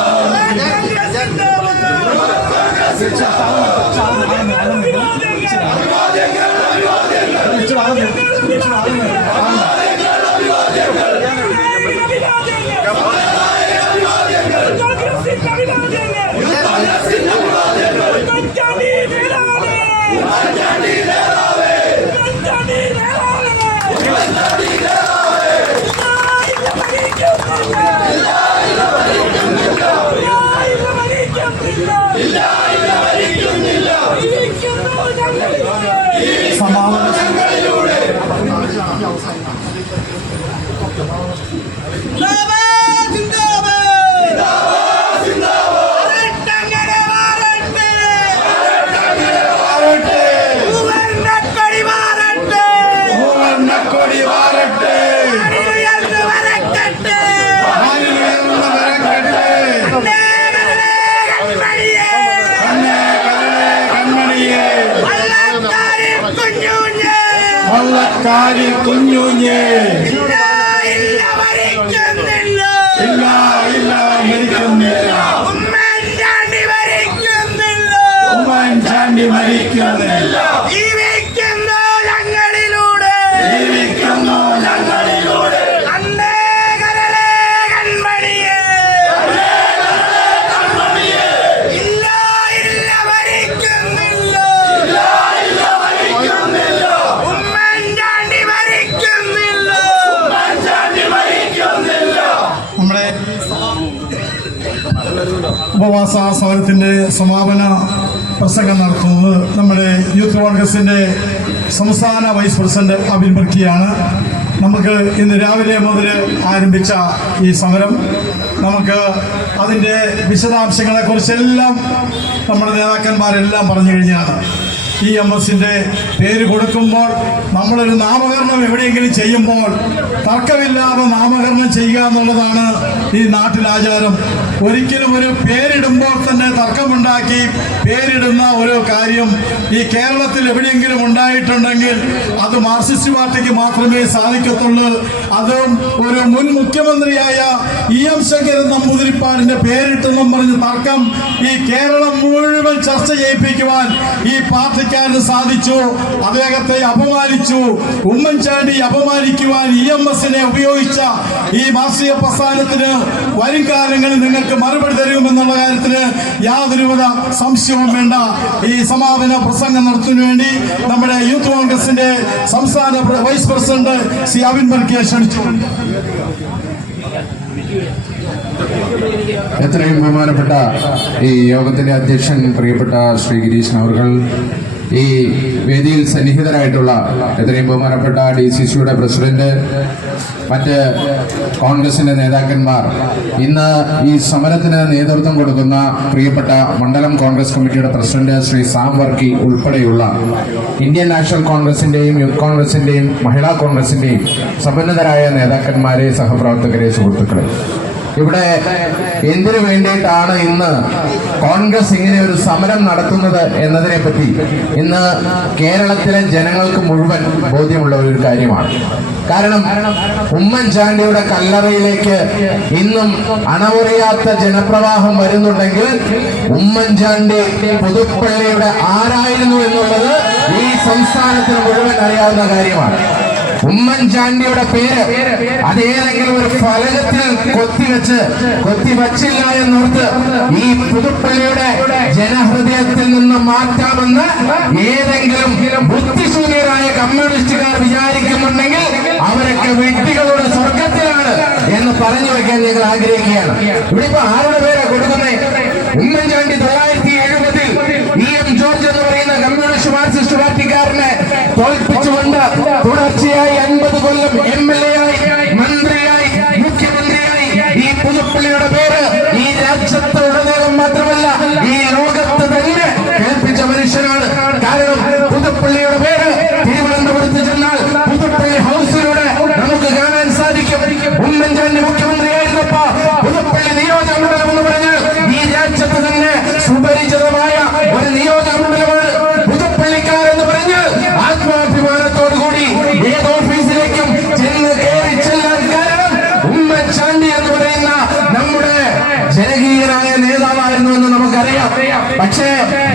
വള്ളക്കാരി കുഞ്ഞുഞ്ഞേ ഉമ്മൻചാണ്ടി മരിക്കുന്നില്ല. ഉപവാസ സമരത്തിൻ്റെ സമാപന പ്രസംഗം നടത്തുന്നത് നമ്മുടെ യൂത്ത് കോൺഗ്രസിൻ്റെ സംസ്ഥാന വൈസ് പ്രസിഡന്റ് അബിൻ ബർക്കിയാണ്. നമുക്ക് ഇന്ന് രാവിലെ മുതൽ ആരംഭിച്ച ഈ സമരം നമുക്ക് അതിൻ്റെ വിശദാംശങ്ങളെക്കുറിച്ചെല്ലാം നമ്മുടെ നേതാക്കന്മാരെല്ലാം പറഞ്ഞു കഴിഞ്ഞാണ്. EMSന്റെ പേര് കൊടുക്കുമ്പോൾ നമ്മളൊരു നാമകരണം എവിടെയെങ്കിലും ചെയ്യുമ്പോൾ തർക്കമില്ലാതെ നാമകരണം ചെയ്യുക എന്നുള്ളതാണ് ഈ നാട്ടിൽ ആചാരം. ഒരിക്കലും ഒരു പേരിടുമ്പോൾ തന്നെ തർക്കമുണ്ടാക്കി പേരിടുന്ന ഒരു കാര്യം ഈ കേരളത്തിൽ എവിടെയെങ്കിലും ഉണ്ടായിട്ടുണ്ടെങ്കിൽ അത് മാർക്സിസ്റ്റ് പാർട്ടിക്ക് മാത്രമേ സാധിക്കത്തുള്ളൂ. അതും ഒരു മുൻ മുഖ്യമന്ത്രിയായ EM ശങ്കരൻ നമ്പൂതിരിപ്പാടിന്റെ പേരിട്ടെന്നും പറഞ്ഞ് തർക്കം ഈ കേരളം മുഴുവൻ ചർച്ച ചെയ്യിപ്പിക്കുവാൻ ഈ പാർട്ടിക്കാരന് സാധിച്ചു. അദ്ദേഹത്തെ അപമാനിച്ചു. ഉമ്മൻചാണ്ടി അപമാനിക്കുവാൻ EMSനെ ഉപയോഗിച്ച ഈ മാർക്സിയ പ്രസ്ഥാനത്തിന് വരും കാലങ്ങളിൽ നിങ്ങൾക്ക് മറുപടി തരുമെന്നുള്ള കാര്യത്തിന് യാതൊരുവിധ സംശയവും വേണ്ട. ഈ സമാപന പ്രസംഗം നടത്തുന്നതിന് വേണ്ടി നമ്മുടെ യൂത്ത് കോൺഗ്രസിന്റെ സംസ്ഥാന വൈസ് പ്രസിഡന്റ് ശ്രീ അവിൻ വർക്കിയെ ക്ഷണിച്ചു. എത്രയും ബഹുമാനപ്പെട്ട ഈ യോഗത്തിന്റെ അധ്യക്ഷൻ പ്രിയപ്പെട്ട ശ്രീ ഗിരീശൻ അവർകൾ, ഈ വേദിയിൽ സന്നിഹിതരായിട്ടുള്ള എത്രയും ബഹുമാനപ്പെട്ട DCCയുടെ പ്രസിഡന്റ്, മറ്റ് കോൺഗ്രസിന്റെ നേതാക്കന്മാർ, ഇന്ന് ഈ സമരത്തിന് നേതൃത്വം കൊടുക്കുന്ന പ്രിയപ്പെട്ട മണ്ഡലം കോൺഗ്രസ് കമ്മിറ്റിയുടെ പ്രസിഡന്റ് ശ്രീ സാം വർക്കി ഉൾപ്പെടെയുള്ള ഇന്ത്യൻ നാഷണൽ കോൺഗ്രസിന്റെയും യൂത്ത് കോൺഗ്രസിന്റെയും മഹിളാ കോൺഗ്രസിന്റെയും സമ്പന്നതരായ നേതാക്കന്മാരെ, സഹപ്രവർത്തകരെ, സുഹൃത്തുക്കളെ, ഇവിടെ എന്തിനു വേണ്ടിയിട്ടാണ് ഇന്ന് കോൺഗ്രസ് ഇങ്ങനെ ഒരു സമരം നടത്തുന്നത് എന്നതിനെ പറ്റി ഇന്ന് കേരളത്തിലെ ജനങ്ങൾക്ക് മുഴുവൻ ബോധ്യമുള്ള ഒരു കാര്യമാണ്. കാരണം ഉമ്മൻചാണ്ടിയുടെ കല്ലറയിലേക്ക് ഇന്നും അണമുറിയാത്ത ജനപ്രവാഹം വരുന്നുണ്ടെങ്കിൽ ഉമ്മൻചാണ്ടി പുതുപ്പള്ളിയുടെ ആരായിരുന്നു എന്നുള്ളത് ഈ സംസ്ഥാനത്തിന് മുഴുവൻ അറിയാവുന്ന കാര്യമാണ്. ഉമ്മൻചാണ്ടിയുടെ പേര് അത് ഏതെങ്കിലും ഒരു ഫലകത്തിൽ കൊത്തിവച്ചില്ല എന്നോർത്ത് ഈ പുതുപ്പള്ളിയുടെ ജനഹൃദയത്തിൽ നിന്ന് മാറ്റാമെന്ന് ഏതെങ്കിലും ബുദ്ധിശൂന്യരായ കമ്മ്യൂണിസ്റ്റുകാർ വിചാരിക്കുന്നുണ്ടെങ്കിൽ അവരൊക്കെ വ്യക്തികളുടെ സ്വർഗത്തിലാണ് എന്ന് പറഞ്ഞു വെക്കാൻ ഞങ്ങൾ ആഗ്രഹിക്കുകയാണ്. ഇവിടെ ഇപ്പൊ ആരുടെ പേരാ കൊടുക്കുന്നേ? ഉമ്മൻചാണ്ടി 1970 EM ജോർജ് എന്ന് പറയുന്ന കമ്മ്യൂണിസ്റ്റ് മാർക്സിസ്റ്റ് പാർട്ടിക്കാരനെ തോൽപ്പിച്ചുകൊണ്ട് തുടർച്ചയായി 50 കൊല്ലം MLA ആയി, മന്ത്രിയായി, മുഖ്യമന്ത്രിയായി ഈ പുതുപ്പള്ളിയുടെ പേര് ഈ രാജ്യത്തുടനീളം മാത്രമല്ല ഈ ലോകത്ത് തന്നെ കേൾപ്പിച്ച മനുഷ്യനാണ്. കാരണം പുതുപ്പള്ളിയുടെ പേര് തിരുവനന്തപുരത്ത് ചെന്നാൽ പുതുപ്പള്ളി ഹൗസിലൂടെ നമുക്ക് കാണാൻ സാധിക്കും. ഉമ്മൻചാണ്ടി മുഖ്യമന്ത്രിയായിരുന്നപ്പോ പുതുപ്പള്ളി നിയോജകമണ്ഡലം എന്ന് പറഞ്ഞാൽ ഈ രാജ്യത്ത് തന്നെ സുപരിചിതമായ ഒരു നിയോജകമണ്ഡലമാണ്. പുതുപ്പള്ളിക്കാരെന്ന് പറഞ്ഞാൽ ആത്മാഭിമാനത്തോടുകൂടി ഏത് ഓഫീസിലേക്കും ചെല്ലാൻ കാരണം ഉമ്മൻചാണ്ടി എന്ന് പറയുന്ന നമ്മുടെ ജനകീയനായ നേതാവായിരുന്നു എന്ന് നമുക്കറിയാം. പക്ഷേ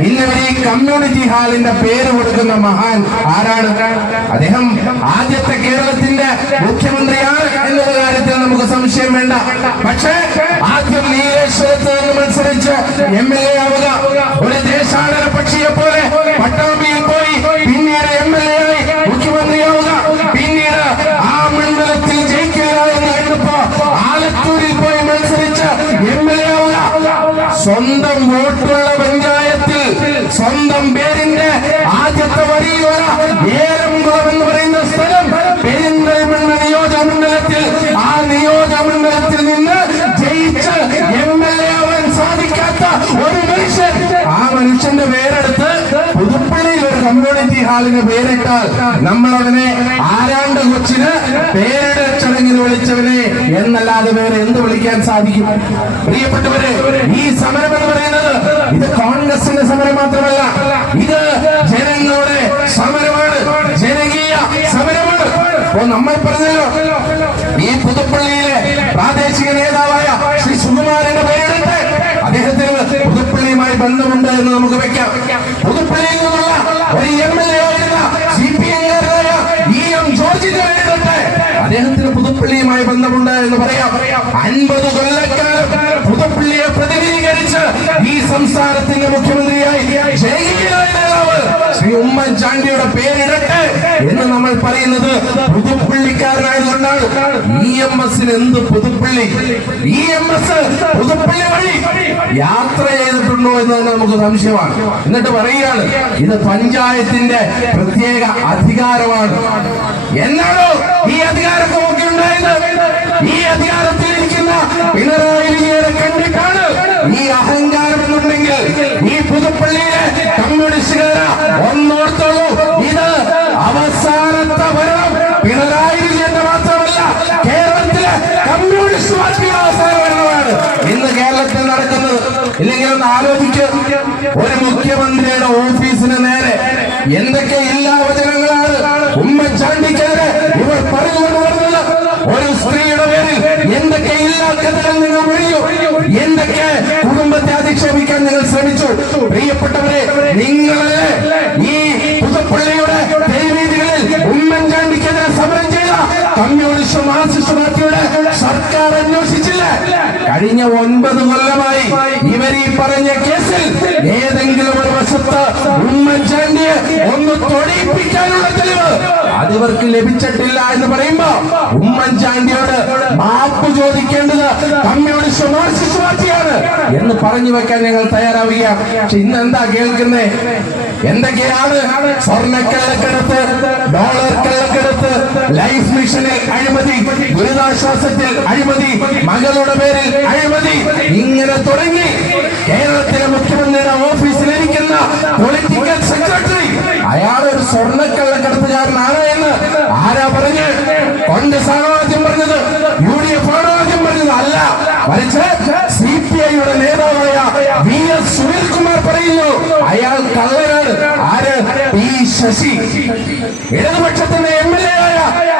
ഇന്നിവർ ഈ കമ്മ്യൂണിറ്റി ഹാളിന്റെ പേര് കൊടുക്കുന്ന മഹാൻ ആരാണ്? അദ്ദേഹം ആദ്യത്തെ കേരളത്തിന്റെ മുഖ്യമന്ത്രിയാണ് എന്നുള്ള കാര്യത്തിൽ നമുക്ക് സംശയം വേണ്ട. പക്ഷേ ആദ്യം നീലേശ്വരത്ത് നിന്ന് മത്സരിച്ച് MLA ആവുക, ഒരു ദേശാടന പക്ഷിയെ പോലെ പട്ടാമ്പിയിൽ പോയി പിന്നീട് MLA ആയി മുഖ്യമന്ത്രിയാവുക, പിന്നീട് ആ മണ്ഡലത്തിൽ ജയിക്കില്ല എന്ന് കണ്ടപ്പോ ആലത്തൂരിൽ പോയി മത്സരിച്ച് MLA ആവുക, സ്വന്തം വോട്ടുള്ള പഞ്ചായത്തിൽ സ്വന്തം പേരിന്റെ ആദ്യത്തെ വരിയിലുള്ള ഏലംകുളം എന്ന് പറയുന്ന സ്ഥലം പെരിന്തൽമണ്ണ നിയോജകമണ്ഡലത്തിൽ ആ നിയോജകമണ്ഡലത്തിൽ നിന്ന് ജയിച്ച് MLA ആവാൻ സാധിക്കാത്ത ഒരു മനുഷ്യൻ, ആ മനുഷ്യന്റെ പേരെടുത്ത് പുതുപ്പള്ളിയിൽ ഒരു കമ്മ്യൂണിറ്റി ഹാളിന് പേരിട്ടാൽ നമ്മൾ അതിനെ ആരാണ്ട് കൊച്ചിന് പേരിട ചടങ്ങിന് വിളിച്ചവനെ എന്നല്ലാതെ വേറെ എന്ത് വിളിക്കാൻ സാധിക്കും? പ്രിയപ്പെട്ടവരെ, ഈ സമരം എന്ന് പറയുന്നത് ഇത് കോൺഗ്രസിന്റെ സമരം മാത്രമല്ല, ഇത് ജനങ്ങളുടെ സമരമാണ്, ജനകീയ സമരമാണ്. അപ്പോ നമ്മൾ പറഞ്ഞല്ലോ, ഈ പുതുപ്പള്ളിയിലെ പ്രാദേശിക നേതാവായ ശ്രീ സുകുമാരന്റെ പേരെടുത്ത് അദ്ദേഹത്തിന് പുതുപ്പള്ളിയുമായി ബന്ധമുണ്ട് എന്ന് നമുക്ക് വെക്കാം. പുതുപ്പള്ളിയിൽ നിന്നുള്ള ഒരു MLA ആയിരുന്ന CPI-കാരനായ EM ജോർജിന്റെ പേരെടുത്ത് അദ്ദേഹത്തിന് പുതുപ്പള്ളിയുമായി ബന്ധമുണ്ട് എന്ന് പറയാം. 50 കൊല്ലക്കാലം പുതുപ്പള്ളിയെ പ്രതിനിധീകരിച്ച് ഈ സംസ്ഥാനത്തിന്റെ മുഖ്യമന്ത്രിയായി ജനകീയനായ നേതാവ് ശ്രീ ഉമ്മൻചാണ്ടിയുടെ പേരിടട്ടെ എന്ന് നമ്മൾ പറയുന്നത് പുതുപ്പള്ളിക്കാരനായതുകൊണ്ടാണ്. EMSന് എന്ത് പുതുപ്പള്ളി? EMS പുതുപ്പള്ളി വഴി യാത്ര ചെയ്തിട്ടുണ്ടോ എന്ന് തന്നെ നമുക്ക് സംശയമാണ്. എന്നിട്ട് പറയുകയാണ് ഇത് പഞ്ചായത്തിന്റെ പ്രത്യേക അധികാരമാണ്. എന്നാണോ ഈ അധികാരമൊക്കെ ഒക്കെ ഉണ്ടായത്? ഈ അധികാരത്തിലിരിക്കുന്ന പിണറായി വിജയനെ കണ്ടിട്ടാണ് ഈ അഹങ്കാരം എന്നുണ്ടെങ്കിൽ ഈ പുതുപ്പള്ളിയിലെ കമ്മ്യൂണിസ്റ്റുകാര ഒന്നോർത്തോളൂ, ഇത് അവസാനത്തെ ഭരണം പിണറായി വിജയന്റെ മാത്രമല്ല കേരളത്തിലെ കമ്മ്യൂണിസ്റ്റ് പാർട്ടിയുടെ അവസാന ഭരണമാണ് ഇന്ന് കേരളത്തിൽ നടക്കുന്നത്. ഇല്ലെങ്കിൽ ഒന്ന് ആലോചിക്കുക, ഒരു മുഖ്യമന്ത്രിയുടെ ഓഫീസിന് നേരെ എന്തൊക്കെ ഇല്ലാവചനങ്ങളാണ് ഉമ്മൻചാണ്ടിക്കെതിരെ ഇവർ പറഞ്ഞുകൊണ്ട് വരുന്നത്. ഒരു സ്ത്രീയുടെ പേരിൽ എന്തൊക്കെ ഇല്ലാ കഥകൾ എന്തൊക്കെ കുടുംബത്തെ അധിക്ഷേപിക്കാൻ നിങ്ങൾ ശ്രമിച്ചു. പ്രിയപ്പെട്ടവരെ, നിങ്ങളല്ലേ ഈ പുതുപ്പള്ളിയുടെ തെരുവീതികളിൽ ഉമ്മൻചാണ്ടിക്കെതിരെ സമരം ചെയ്ത കമ്മ്യൂണിസ്റ്റ് മാർക്സിസ്റ്റ് പാർട്ടിയുടെ സർക്കാർ അന്വേഷിച്ചില്ല? കഴിഞ്ഞ 9 കൊല്ലമായി ഇവർ ഈ പറഞ്ഞ കേസിൽ ഏതെങ്കിലും ഒരു വശത്ത് ഉമ്മൻചാണ്ടിയെ ഒന്ന് തൊഴിപ്പിക്കാനുള്ള തെളിവ് അതിവർക്ക് ലഭിച്ചിട്ടില്ല എന്ന് പറയുമ്പോ ഉമ്മൻചാണ്ടിയോട് മാപ്പ് ചോദിക്കേണ്ടത് കമ്മ്യൂണിസ്റ്റ് മാർക്സിസ്റ്റ് പാർട്ടിയാണ് എന്ന് പറഞ്ഞു വെക്കാൻ ഞങ്ങൾ തയ്യാറാവുകയാണ്. പക്ഷെ ഇന്ന് എന്താ കേൾക്കുന്നേ? എന്തൊക്കെയാണ്? സ്വർണ്ണക്കള്ളക്കടത്ത്, ഡോളർ കള്ളക്കടത്ത്, ലൈഫ് മിഷനിൽ അഴിമതി, ദുരിതാശ്വാസത്തിൽ അഴിമതി, മകളുടെ പേരിൽ അഴിമതി, ഇങ്ങനെ തുടങ്ങി കേരളത്തിലെ മുഖ്യമന്ത്രിയുടെ ഓഫീസിലിരിക്കുന്ന പൊളിറ്റിക്കൽ സെക്രട്ടറി അയാളൊരു സ്വർണ്ണക്കള്ളക്കടത്തുകാരനാണ് എന്ന് ആരാ പറഞ്ഞ്? കോൺഗ്രസ് ആണോ ആദ്യം പറഞ്ഞത്? UDF ആണോ ആദ്യം പറഞ്ഞത്? അല്ല, മറിച്ച് CPIയുടെ നേതാവായ VS സുനിൽകുമാർ പറയുന്നു അയാൾ കള്ളനാണ്. ആര്? P ശശി. ഇടതുപക്ഷത്തിന്റെ MLA ആയ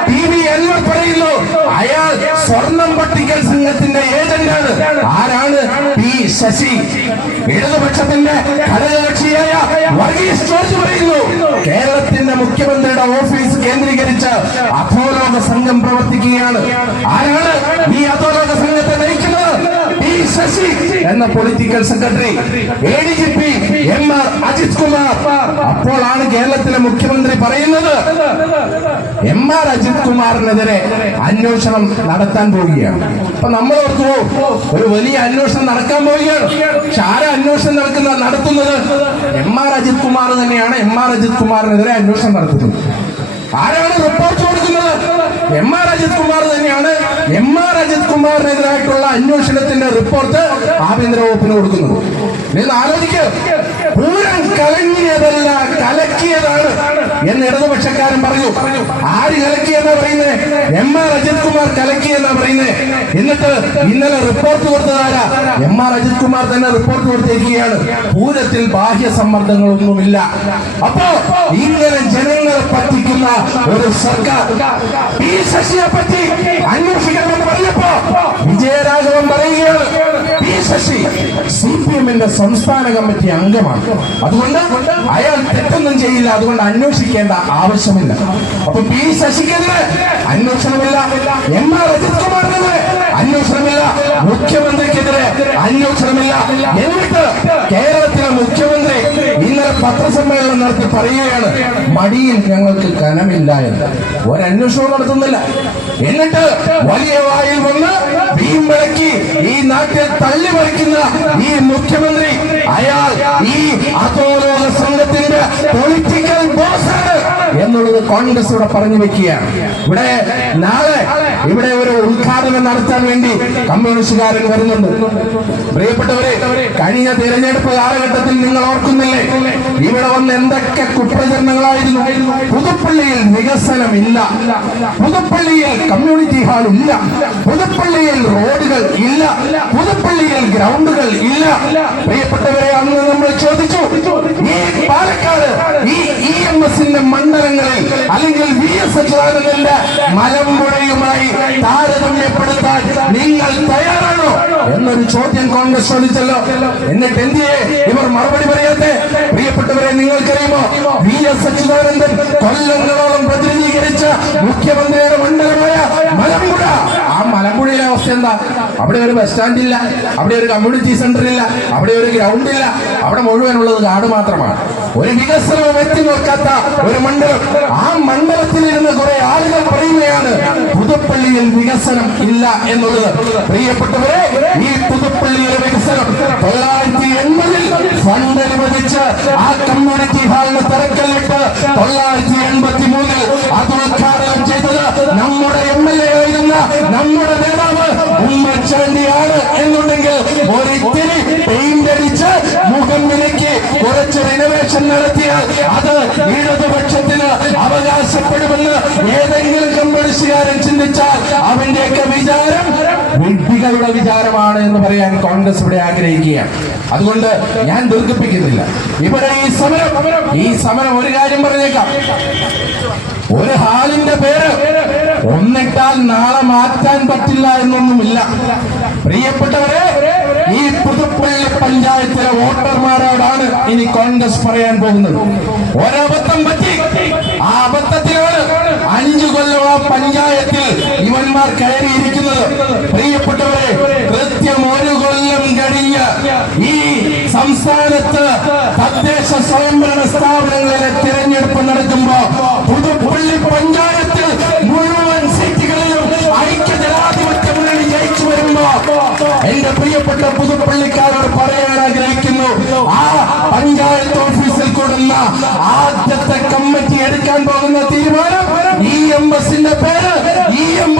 PV അൻവർ പറയുന്നു അയാൾ സ്വർണം പട്ടിക്കൽ സംഘത്തിന്റെ ഏജന്റാണ്. ആരാണ്? P ശശി. ഇടതുപക്ഷത്തിന്റെ ഘടകകക്ഷിയായ വർഗീസ് ജോർജ് പറയുന്നു കേരളത്തിന്റെ മുഖ്യമന്ത്രിയുടെ ഓഫീസ് കേന്ദ്രീകരിച്ച് അധോലോക സംഘം പ്രവർത്തിക്കുകയാണ്. ആരാണ് ഈ അധോലോക സംഘത്തെ നയിക്കുന്നത്? P ശശി എന്ന political secretary. ADGP MR Ajith Kumar. അപ്പോഴാണ് കേരളത്തിലെ മുഖ്യമന്ത്രി പറയുന്നത് MR അജിത് കുമാറിനെതിരെ അന്വേഷണം നടത്താൻ പോവുകയാണ്. അപ്പൊ നമ്മൾ ഓർത്തു ഒരു വലിയ അന്വേഷണം നടക്കാൻ പോവുകയാണ്. പക്ഷെ ആരാ അന്വേഷണം നടത്തുന്നത്? MR അജിത് കുമാർ തന്നെയാണ് MR അജിത് കുമാറിനെതിരെ അന്വേഷണം നടത്തുന്നത്. ആരാണ് റിപ്പോർട്ട് കൊടുക്കുന്നത്? MR അജിത് കുമാർ തന്നെയാണ് MR അജിത് കുമാറിനെതിരായിട്ടുള്ള അന്വേഷണത്തിന്റെ റിപ്പോർട്ട് ആഭ്യന്തര വകുപ്പിന് കൊടുക്കുന്നത്. നിങ്ങൾ ആലോചിക്കുക, പൂരം കലങ്ങിയതല്ല കലക്കിയതാണ് എന്ന് ഇടതുപക്ഷക്കാരൻ പറഞ്ഞു. ആര് കലക്കിയെന്നാ പറയുന്നത്? MR അജിത് കുമാർ കലക്കിയെന്നാ പറയുന്നത്. എന്നിട്ട് ഇന്നലെ റിപ്പോർട്ട് കൊടുത്തതാരാ? MR അജിത് കുമാർ തന്നെ റിപ്പോർട്ട് കൊടുത്തിരിക്കുകയാണ്. പൂരത്തിൽ ബാഹ്യ സമ്മർദ്ദങ്ങളൊന്നുമില്ല. അപ്പോ ഇങ്ങനെ ജനങ്ങളെ പറ്റിക്കുന്ന ഒരു സർക്കാർ P ശശിയെ പറ്റി അന്വേഷിക്കണമെന്ന് പറഞ്ഞപ്പോ വിജയരാഘവൻ പറയുകയാണ് P ശശി CPMന്റെ സംസ്ഥാന കമ്മിറ്റി അംഗമാണ്, അതുകൊണ്ട് അയാൾ തെറ്റൊന്നും ചെയ്യില്ല, അതുകൊണ്ട് അന്വേഷിക്കേണ്ട ആവശ്യമില്ല. അപ്പൊ P ശശിക്കെതിരെ അന്വേഷണമില്ല, MR അജിത് കുമാറിനെതിരെ അന്വേഷണമില്ല, മുഖ്യമന്ത്രിക്കെതിരെ അന്വേഷണമില്ല. എന്നിട്ട് കേരളത്തിലെ മുഖ്യമന്ത്രി ഇന്നലെ പത്രസമ്മേളനം നടത്തി പറയുകയാണ് മടിയിൽ ഞങ്ങൾക്ക് കനമില്ല എന്ന്. ഒരന്വേഷണവും നടത്തുന്നില്ല. എന്നിട്ട് വലിയ വായിൽ വന്ന് വീമ്പളക്കി ഈ നാട്ടിൽ തള്ളിമറിക്കുന്ന ഈ മുഖ്യമന്ത്രി അയാൾ ഈ അധോലോക സംഘത്തിന്റെ പൊളിറ്റിക്കൽ ബോസാണ് എന്നുള്ളത് കോൺഗ്രസ് ഇവിടെ പറഞ്ഞു വെക്കുകയാണ്. ഇവിടെ നാളെ ഇവിടെ ഒരു ഉദ്ഘാടനം നടത്താൻ വേണ്ടി കമ്മ്യൂണിസ്റ്റുകാരൻ വരുന്നുണ്ട്. പ്രിയപ്പെട്ടവരെ, കഴിഞ്ഞ തിരഞ്ഞെടുപ്പ് കാലഘട്ടത്തിൽ നിങ്ങൾ ഓർക്കുന്നില്ലേ ഇവിടെ വന്ന് എന്തൊക്കെ കുപ്രചരണങ്ങളായിരുന്നു? പുതുപ്പള്ളിയിൽ വികസനം ഇല്ല, പുതുപ്പള്ളിയിൽ കമ്മ്യൂണിറ്റി ഹാൾ ഇല്ല, പുതുപ്പള്ളിയിൽ റോഡുകൾ ഇല്ല, പുതുപ്പള്ളിയിൽ ഗ്രൗണ്ടുകൾ ഇല്ല. പ്രിയപ്പെട്ടവരെ, അന്ന് നമ്മൾ ചോദിച്ചു ഈ പാലക്കാട് ഈ EMSന്റെ മണ്ഡലങ്ങളിൽ അല്ലെങ്കിൽ VS അച്യുതാനന്ദന്റെ മലമ്പുഴയുമായി താരതമ്യപ്പെടുത്താൻ നിങ്ങൾ തയ്യാറാണോ എന്നൊരു ചോദ്യം കോൺഗ്രസ് ചോദിച്ചല്ലോ. എന്നിട്ട് എന്തിയെ ഇവർ മറുപടി പറയാത്തെ? പ്രിയപ്പെട്ടവരെ, നിങ്ങൾക്കറിയുമോ VS അച്യുതാനന്ദൻ കൊല്ലങ്ങളോളം പ്രതിനിധീകരിച്ച മുഖ്യമന്ത്രിയുടെ മണ്ഡലമായ മലമ്പുഴ, ആ മലമ്പുഴയിലെ അവസ്ഥ എന്താ? അവിടെ ഒരു ബസ് സ്റ്റാൻഡ് ഇല്ല, അവിടെ ഒരു കമ്മ്യൂണിറ്റി സെന്റർ ഇല്ല, അവിടെ ഒരു ഗ്രൗണ്ട് ഇല്ല, അവിടെ മുഴുവനുള്ളത് കാട് മാത്രമാണ്. ഒരു വികസനവും എത്തി നോക്കാത്ത ഒരു മണ്ഡലം. ആ മണ്ഡലത്തിലിരുന്ന് കുറെ ആളുകൾ പറയുകയാണ് പുതുപ്പള്ളിയിൽ വികസനം ഇല്ല എന്നുള്ളത്. പ്രിയപ്പെട്ടവരെ, ഈ പുതുപ്പള്ളിയിലെ വികസനം 980 ഫണ്ട് അനുവദിച്ച് ആ കമ്മ്യൂണിറ്റി ഹാളിന് തറക്കല്ലിട്ട് 983 അത് ഉദ്ഘാടനം ചെയ്തത് നമ്മുടെ MLA ആയിരുന്ന നമ്മുടെ നേതാവ് ഉമ്മൻചാണ്ടിയാണ് എന്നുണ്ടെങ്കിൽ ഒരിത്തിരി പെയിന്റ് അടിച്ച് മുഖം വിലക്കി കുറച്ച് റിനോവേഷൻ നടത്തിയാൽ അത് ഇടതുപക്ഷത്തിന് അവകാശപ്പെടുമെന്ന് ഏതെങ്കിലും കമ്മ്യൂണിസ്റ്റുകാരൻ ചിന്തിച്ചാൽ അവന്റെയൊക്കെ വിചാരം വിഡ്ഢികളുടെ വിചാരമാണ് എന്ന് പറയാൻ കോൺഗ്രസ് ഇവിടെ ആഗ്രഹിക്കുകയാണ്. അതുകൊണ്ട് ഞാൻ ദീർഘിപ്പിക്കുന്നില്ല. ഇവിടെ ഈ സമരം ഒരു കാര്യം പറഞ്ഞേക്കാം, ഒരു ഹാളിന്റെ പേര് ഒന്നിട്ടാൽ നാളെ മാറ്റാൻ പറ്റില്ല എന്നൊന്നുമില്ല. പ്രിയപ്പെട്ടവരെ, ഈ വോട്ടർമാരോടാണ് ഇനി കോൺഗ്രസ് പറയാൻ പോകുന്നത്. ഒരബദ്ധം പറ്റി. ആ അബദ്ധത്തിലാണ് 5 കൊല്ലം ആ പഞ്ചായത്തിൽ ഇവന്മാർ കയറിയിരിക്കുന്നത്. പ്രിയപ്പെട്ടവരെ, കൃത്യം 1 കൊല്ലം കഴിഞ്ഞ് ഈ സംസ്ഥാനത്ത് തദ്ദേശ സ്വയംഭരണ സ്ഥാപനങ്ങളിലെ തിരഞ്ഞെടുപ്പ് നടക്കുമ്പോ പുതുപ്പള്ളി പഞ്ചായത്തിൽ മുഴുവൻ സീറ്റുകളിലും ഐക്യജനാധിപത്യ മുന്നണി ജയിച്ചു വരുമ്പോ എന്റെ പ്രിയപ്പെട്ട പുതുപ്പള്ളിക്കാരോട് പറയാൻ ആഗ്രഹിക്കുന്നു, ആ പഞ്ചായത്ത് ഓഫീസിൽ കൂടുന്ന ആദ്യത്തെ കമ്മിറ്റി എടുക്കാൻ പോകുന്ന തീരുമാനം EMSന്റെ പേര് EM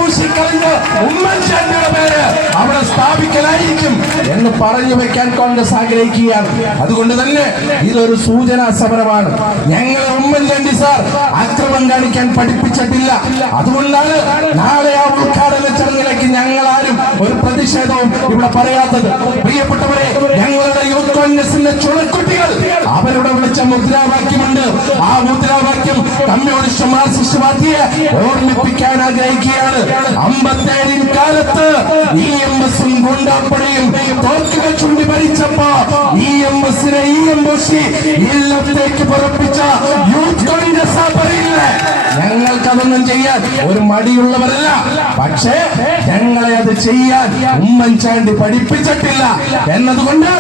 ഉമ്മൻചാണ്ടിയുടെ പേര് അവിടെ സ്ഥാപിക്കലായിരിക്കും എന്ന് പറഞ്ഞു വെക്കാൻ കോൺഗ്രസ് ആഗ്രഹിക്കുകയാണ്. അതുകൊണ്ട് തന്നെ ഇതൊരു സൂചനാ സമരമാണ്. ഞങ്ങളെ ഉമ്മൻചാണ്ടി സാർ അക്രമം കാണിക്കാൻ പഠിപ്പിച്ചിട്ടില്ല. അതുകൊണ്ടാണ് നാളെ ആ ഉദ്ഘാടന ചടങ്ങിലേക്ക് ഞങ്ങൾ ആരും ഒരു പ്രതിഷേധവും ഇവിടെ പറയാത്തത്. പ്രിയപ്പെട്ടവരെ, ഞങ്ങളുടെ യൂത്ത് കോൺഗ്രസിന്റെ ചുണക്കുട്ടികൾ അവരുടെ വിളിച്ച മുദ്രാവാക്യമുണ്ട്. ആ മുദ്രാവാക്യം കമ്മ്യൂണിസ്റ്റ് മാർക്സിസ്റ്റ് പാർട്ടിയെ ഓർമ്മിപ്പിക്കാൻ ആഗ്രഹിക്കുകയാണ്. 57 കാലത്ത് EMSും ഗുണ്ടാപ്പടയും തോക്കുകൾ ചുണ്ടി ഭരിച്ചപ്പോ EMSനെ ഇല്ലത്തേക്ക് പുറപ്പിച്ച യൂത്ത് കോൺഗ്രസ് പറയില്ലേ, ഞങ്ങൾക്കതൊന്നും ചെയ്യാൻ ഒരു മടിയുള്ളവരല്ല. പക്ഷേ ഞങ്ങളെ അത് ചെയ്യാൻ ഉമ്മൻചാണ്ടി പഠിപ്പിച്ചിട്ടില്ല എന്നതുകൊണ്ട്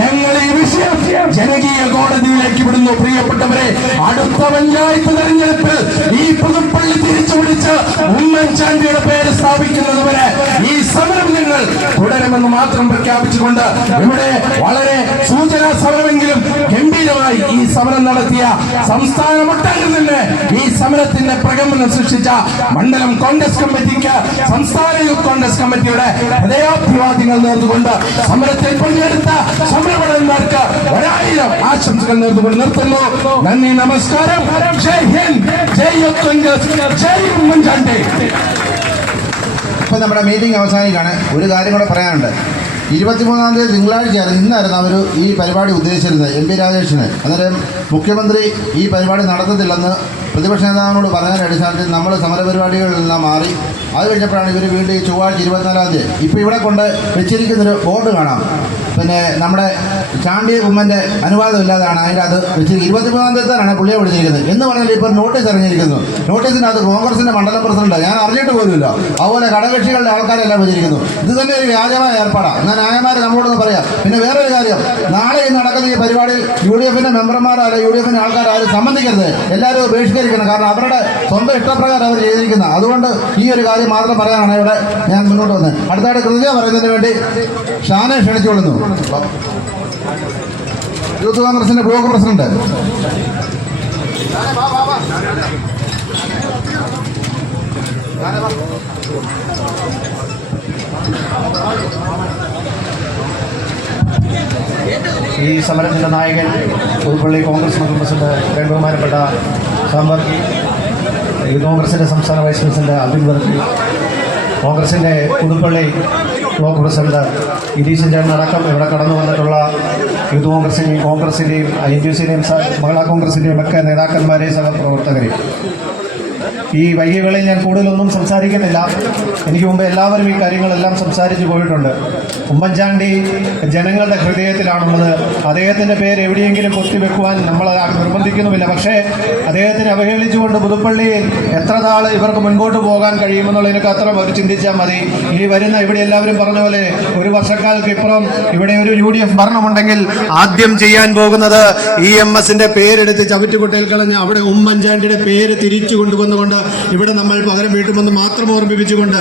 ഞങ്ങൾ ഈ വിഷയം ജനകീയ കോടതിയിലേക്ക് വിടുന്നു. പ്രിയപ്പെട്ടവരെ, അടുത്ത പഞ്ചായത്ത് തെരഞ്ഞെടുപ്പിൽ ഈ പുതുപ്പള്ളി തിരിച്ചുപിടിച്ച് ഉമ്മൻചാണ്ടിയുടെ പേര് സ്ഥാപിക്കുന്നതുവരെ ഈ സമരം ഞങ്ങൾ തുടരുമെന്ന് മാത്രം പ്രഖ്യാപിച്ചുകൊണ്ട് ഇവിടെ വളരെ സൂചനാ സമരമെങ്കിലും ഗംഭീരമായി ഈ സമരം നടത്തിയ സംസ്ഥാനമൊട്ടാകെ തന്നെ ഈ സമരത്തിന്റെ പ്രകമ്പനം സൃഷ്ടിച്ച മണ്ഡലം കോൺഗ്രസ് കമ്മിറ്റിക്ക്, സംസ്ഥാന യൂത്ത് കോൺഗ്രസ് കമ്മിറ്റിയുടെ ഹൃദയാഭിവാദ്യങ്ങൾ നേർന്നുകൊണ്ട് സമരത്തിൽ പങ്കെടുത്ത സമരഭടന്മാർക്ക് 1000 ആശംസകൾ നേർന്നുകൊണ്ട് നിർത്തുന്നു. നന്ദി, നമസ്കാരം. ജയ് ഹിന്ദ്, ജയ് യൂത്ത് കോൺഗ്രസ്, ജയ് ഉമ്മൻചാണ്ടി. ഇപ്പം നമ്മുടെ മീറ്റിംഗ് അവസാനിക്കാണ്. ഒരു കാര്യം കൂടെ പറയാനുണ്ട്. 23-ാം തീയതി തിങ്കളാഴ്ചയായിരുന്നു, ഇന്നായിരുന്നു അവർ ഈ പരിപാടി ഉദ്ദേശിച്ചിരുന്നത്, MP രാജേഷിന്. അന്നേരം മുഖ്യമന്ത്രി ഈ പരിപാടി നടത്തത്തില്ലെന്ന് പ്രതിപക്ഷ നേതാവിനോട് പറഞ്ഞതിൻ്റെ അടിസ്ഥാനത്തിൽ നമ്മൾ സമരപരിപാടികളിൽ നിന്നും മാറി. അത് കഴിഞ്ഞപ്പോഴാണ് ഇവർ വീണ്ടും ഈ ചൊവ്വാഴ്ച 24-ാം തീയതി ഇപ്പോൾ ഇവിടെ കൊണ്ട് വെച്ചിരിക്കുന്നൊരു ബോർഡ് കാണാം. പിന്നെ നമ്മുടെ ചാണ്ടി ഉമ്മൻ്റെ അനുവാദമില്ലാതാണ് അതിൻ്റെ അത് വെച്ചിരിക്കുന്നത്. 23-ാം തീയതിയാണ് പുള്ളിയെ വിളിച്ചിരിക്കുന്നത് എന്ന് പറഞ്ഞാൽ ഇപ്പോൾ നോട്ടീസ് ഇറങ്ങിയിരിക്കുന്നു. നോട്ടീസിനകത്ത് കോൺഗ്രസിൻ്റെ മണ്ഡലം പ്രസിഡന്റ് ഞാൻ അറിഞ്ഞിട്ട് പോലുമില്ല, അതുപോലെ ഘടകകക്ഷികളുടെ ആൾക്കാരെല്ലാം വെച്ചിരിക്കുന്നു. ഇത് തന്നെ ഒരു വ്യാജമായ ഏർപ്പാടാണ്. എന്നാൽ ന്യായമാരെ നമ്മളോടൊന്ന് പറയാം. പിന്നെ വേറൊരു കാര്യം, നാളെ ഈ നടക്കുന്ന ഈ പരിപാടിയിൽ UDFന്റെ മെമ്പർമാരല്ല UDFന്റെ ആൾക്കാരും സംബന്ധിക്കരുത്. എല്ലാവരും ബഹിഷ്കരിക്കണം. കാരണം അവരുടെ സ്വന്തം ഇഷ്ടപ്രകാരം അവർ ചെയ്തിരിക്കുന്നത്. അതുകൊണ്ട് ഈ ഒരു കാര്യം മാത്രം പറയാനാണ് ഇവിടെ ഞാൻ മുന്നോട്ട് വന്നത്. അടുത്തായിട്ട് കൃത്യ പറയുന്നതിന് വേണ്ടി ഷാനെ ക്ഷണിച്ചുകൊള്ളുന്നു. യൂത്ത് കോൺഗ്രസിന്റെ ബ്ലോക്ക് പ്രസിഡന്റ്. ഈ സമരത്തിൻ്റെ നായകൻ പുതുപ്പള്ളി കോൺഗ്രസ് മണ്ഡലം പ്രസിഡന്റ് ബഹുമാനപ്പെട്ട സാമ്പർക്കി, യൂത്ത് കോൺഗ്രസിൻ്റെ സംസ്ഥാന വൈസ് പ്രസിഡന്റ് അബ്ദുൽ വർക്കി, കോൺഗ്രസിൻ്റെ പുതുപ്പള്ളി ബ്ലോക്ക് പ്രസിഡന്റ് ഗിരീശൻ ചേട്ടൻ അടക്കം ഇവിടെ കടന്നു വന്നിട്ടുള്ള യൂത്ത് കോൺഗ്രസിൻ്റെയും INTUCയുടെയും മഹിളാ കോൺഗ്രസിൻ്റെയും ഒക്കെ നേതാക്കന്മാരെയും സഹപ്രവർത്തകരെയും, ഈ വൈകികളിൽ ഞാൻ കൂടുതലൊന്നും സംസാരിക്കുന്നില്ല. എനിക്ക് മുമ്പ് എല്ലാവരും ഈ കാര്യങ്ങളെല്ലാം സംസാരിച്ചു പോയിട്ടുണ്ട്. ഉമ്മൻചാണ്ടി ജനങ്ങളുടെ ഹൃദയത്തിലാണുള്ളത്. അദ്ദേഹത്തിൻ്റെ പേര് എവിടെയെങ്കിലും കൊത്തിവെക്കുവാൻ നമ്മൾ നിർബന്ധിക്കുന്നുമില്ല. പക്ഷേ അദ്ദേഹത്തിനെ അവഹേളിച്ചുകൊണ്ട് പുതുപ്പള്ളിയിൽ എത്ര നാൾ ഇവർക്ക് മുൻപോട്ട് പോകാൻ കഴിയുമെന്നുള്ളതിനൊക്കെ അത്ര അവർ ചിന്തിച്ചാൽ മതി. ഇനി വരുന്ന ഇവിടെ എല്ലാവരും പറഞ്ഞ പോലെ 1 വർഷക്കാലത്ത് ഇപ്പുറം ഇവിടെ ഒരു UDF ഭരണമുണ്ടെങ്കിൽ ആദ്യം ചെയ്യാൻ പോകുന്നത് EMSന്റെ പേരെടുത്ത് ചവിറ്റുകുട്ടയിൽ കളഞ്ഞ് അവിടെ ഉമ്മൻചാണ്ടിയുടെ പേര് തിരിച്ചു കൊണ്ടുവന്നുകൊണ്ട് ഇവിടെ നമ്മൾ പകരം വീട്ടുമെന്ന് മാത്രം ഓർമ്മിപ്പിച്ചുകൊണ്ട്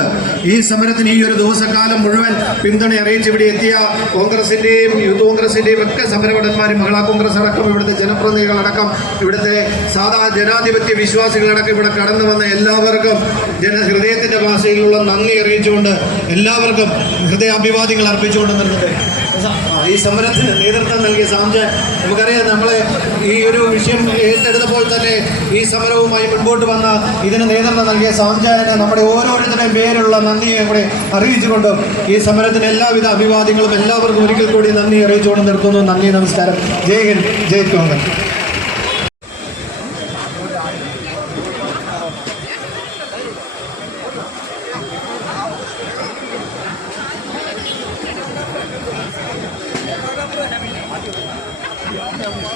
ഈ സമരത്തിന് ഈ ഒരു ദിവസക്കാലം മുഴുവൻ പിന്തുണ അറിയിച്ച് ഇവിടെ എത്തിയ കോൺഗ്രസിൻ്റെയും യൂത്ത് കോൺഗ്രസിൻ്റെയും ഒക്കെ സമരഭടന്മാരും മഹിളാ കോൺഗ്രസ് അടക്കം ഇവിടുത്തെ ജനപ്രതിനിധികളടക്കം ഇവിടുത്തെ സാധാ ജനാധിപത്യ വിശ്വാസികളടക്കം ഇവിടെ കടന്നു വന്ന എല്ലാവർക്കും ഹൃദയത്തിൻ്റെ ഭാഷയിലുള്ള നന്ദി അറിയിച്ചുകൊണ്ട് എല്ലാവർക്കും ഹൃദയാഭിവാദ്യങ്ങൾ അർപ്പിച്ചുകൊണ്ട് നിർത്തുന്നത്. ഈ സമരത്തിന് നേതൃത്വം നൽകിയ സാംജ, നമുക്കറിയാം നമ്മളെ ഈ ഒരു വിഷയം ഏറ്റെടുത്തപ്പോൾ തന്നെ ഈ സമരവുമായി മുൻപോട്ട് വന്ന ഇതിന് നേതൃത്വം നൽകിയ സാംജാനെ നമ്മുടെ ഓരോരുത്തരുടെയും പേരുള്ള നന്ദിയെ കൂടെ അറിയിച്ചുകൊണ്ടും ഈ സമരത്തിന് എല്ലാവിധ അഭിവാദ്യങ്ങളും എല്ലാവർക്കും ഒരിക്കൽ കൂടി നന്ദി അറിയിച്ചുകൊണ്ട് നിർത്തുന്നു. നന്ദി, നമസ്കാരം. ജയ് ഹിന്ദ്, ജയ് കോൺഗ്രസ്. Gracias. Gracias.